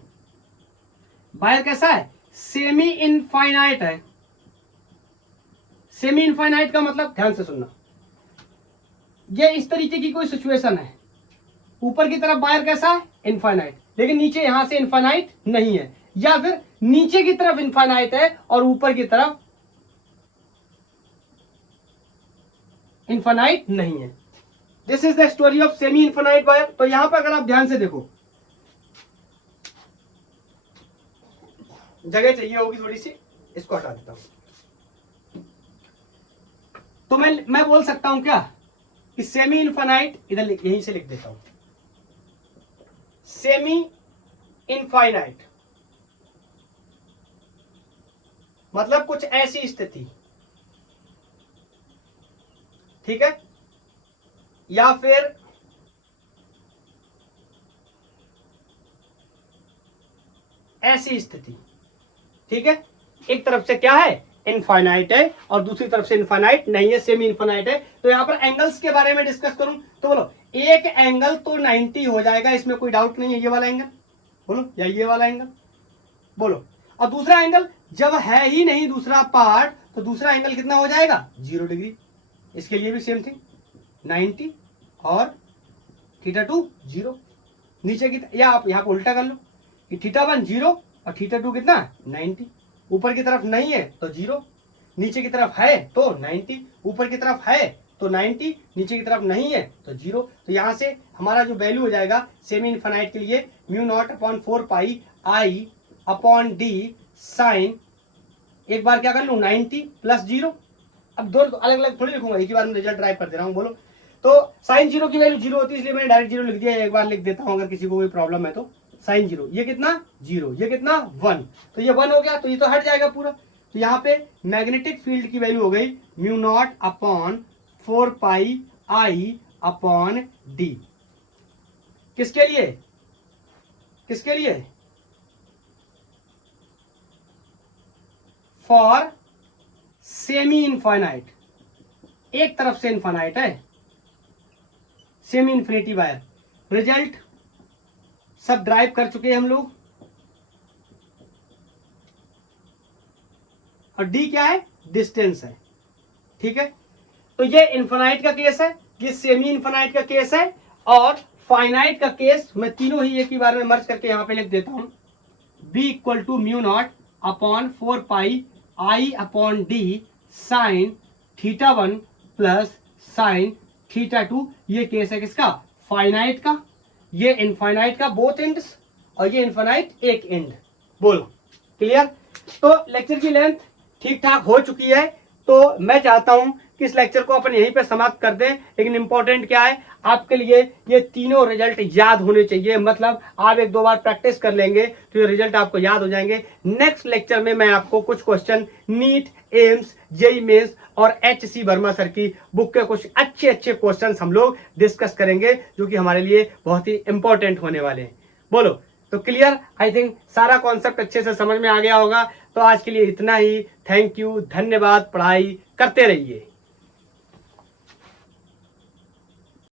वायर कैसा है, सेमी इनफाइनाइट है। सेमी इनफाइनाइट का मतलब ध्यान से सुनना, ये इस तरीके की कोई सिचुएशन है, ऊपर की तरफ वायर कैसा है इनफाइनाइट, लेकिन नीचे यहां से इनफाइनाइट नहीं है, या फिर नीचे की तरफ इनफाइनाइट है और ऊपर की तरफ इनफाइनाइट नहीं है। This is the story of semi infinite wire. तो यहां पर अगर आप ध्यान से देखो, जगह चाहिए होगी थोड़ी सी, इसको हटा देता हूं। तो मैं बोल सकता हूं क्या कि सेमी इनफाइनाइट, इधर यहीं से लिख देता हूं, सेमी इनफाइनाइट मतलब कुछ ऐसी स्थिति, ठीक है, या फिर ऐसी स्थिति, ठीक है। एक तरफ से क्या है इनफाइनाइट है और दूसरी तरफ से इनफाइनाइट नहीं है, सेमी इनफाइनाइट है। तो यहाँ पर एंगल्स के बारे में डिस्कस करूं तो बोलो एक एंगल तो 90 हो जाएगा, इसमें कोई डाउट नहीं है, ये वाला एंगल बोलो या ये वाला एंगल बोलो। और दूसरा एंगल जब है ही नहीं दूसरा पार्ट, तो दूसरा एंगल कितना हो जाएगा 0 डिग्री। इसके लिए भी सेम थिंग 90 और θ2 0। नीचे की या आप यहाँ पे उल्टा कर लो कि θ1 0 और θ2 कितना 90। ऊपर की तरफ नहीं है तो 0, नीचे की तरफ है तो 90, ऊपर की तरफ है तो 90, नीचे की तरफ नहीं है तो 0। तो यहाँ से हमारा जो वैल्यू हो जाएगा सेमी इनफाइनाइट के लिए μ0/4 pi I upon d sign, एक बार क्या कर लूँ 90 प्लस 0। अब दो अलग अलग थोड़ी लिखूंगा, एक ही बार में रिजल्ट ड्राइव कर दे रहा हूँ। बोलो तो साइन 0 की वैल्यू 0 होती है, इसलिए मैंने डायरेक्ट 0 लिख दिया। एक बार लिख देता हूँ अगर किसी को कोई प्रॉब्लम है तो। साइन 0 ये कितना 0, ये कितना 1, तो ये 1 हो गया, तो ये तो हट जाएगा पूरा। तो यहाँ पे मैग्नेटिक फील्ड की वैल्यू हो गई μ0/4 पाई I अपॉन d। किसके लिए, किसके लिए, फॉर सेमी इनफाइनाइट। एक तरफ से इनफाइनाइट है, सेमी इन्फिनिटी वायर। रिजल्ट सब ड्राइव कर चुके हैं हम लोग। और डी क्या है, डिस्टेंस है, ठीक है। तो ये इनफाइनाइट का केस है, ये सेमी इनफाइनाइट का केस है, और फाइनाइट का केस मैं तीनों ही एक ही बार में मर्ज करके यहां पे लिख देता हूं। b equal to μ0/4 pi I upon d sine θ1 plus sine θ2। ये केस है किसका, फाइनाइट का, ये इनफाइनाइट का बोथ एंड्स, और ये इनफाइनाइट एक एंड। बोलो क्लियर। तो लेक्चर की लेंथ ठीक ठाक हो चुकी है, तो मैं चाहता हूं कि इस लेक्चर को अपन यहीं पे समाप्त कर दें। लेकिन इंपॉर्टेंट क्या है आपके लिए, ये तीनों रिजल्ट याद होने चाहिए। मतलब आप एक दो बार प्रैक्टिस कर लेंगे तो ये रिजल्ट आपको याद हो जाएंगे। नेक्स्ट लेक्चर में मैं आपको कुछ question NEET, AIIMS, JEE Mains और HC वर्मा सर की बुक के कुछ अच्छे अच्छे क्वेश्चन हम लोग डिस्कस करेंगे, जो कि हमारे लिए बहुत ही इंपॉर्टेंट होने वाले हैं। बोलो तो क्लियर। आई थिंक सारा कॉन्सेप्ट अच्छे से समझ में आ गया होगा। तो आज के लिए इतना ही। थैंक यू, धन्यवाद। पढ़ाई करते रहिए।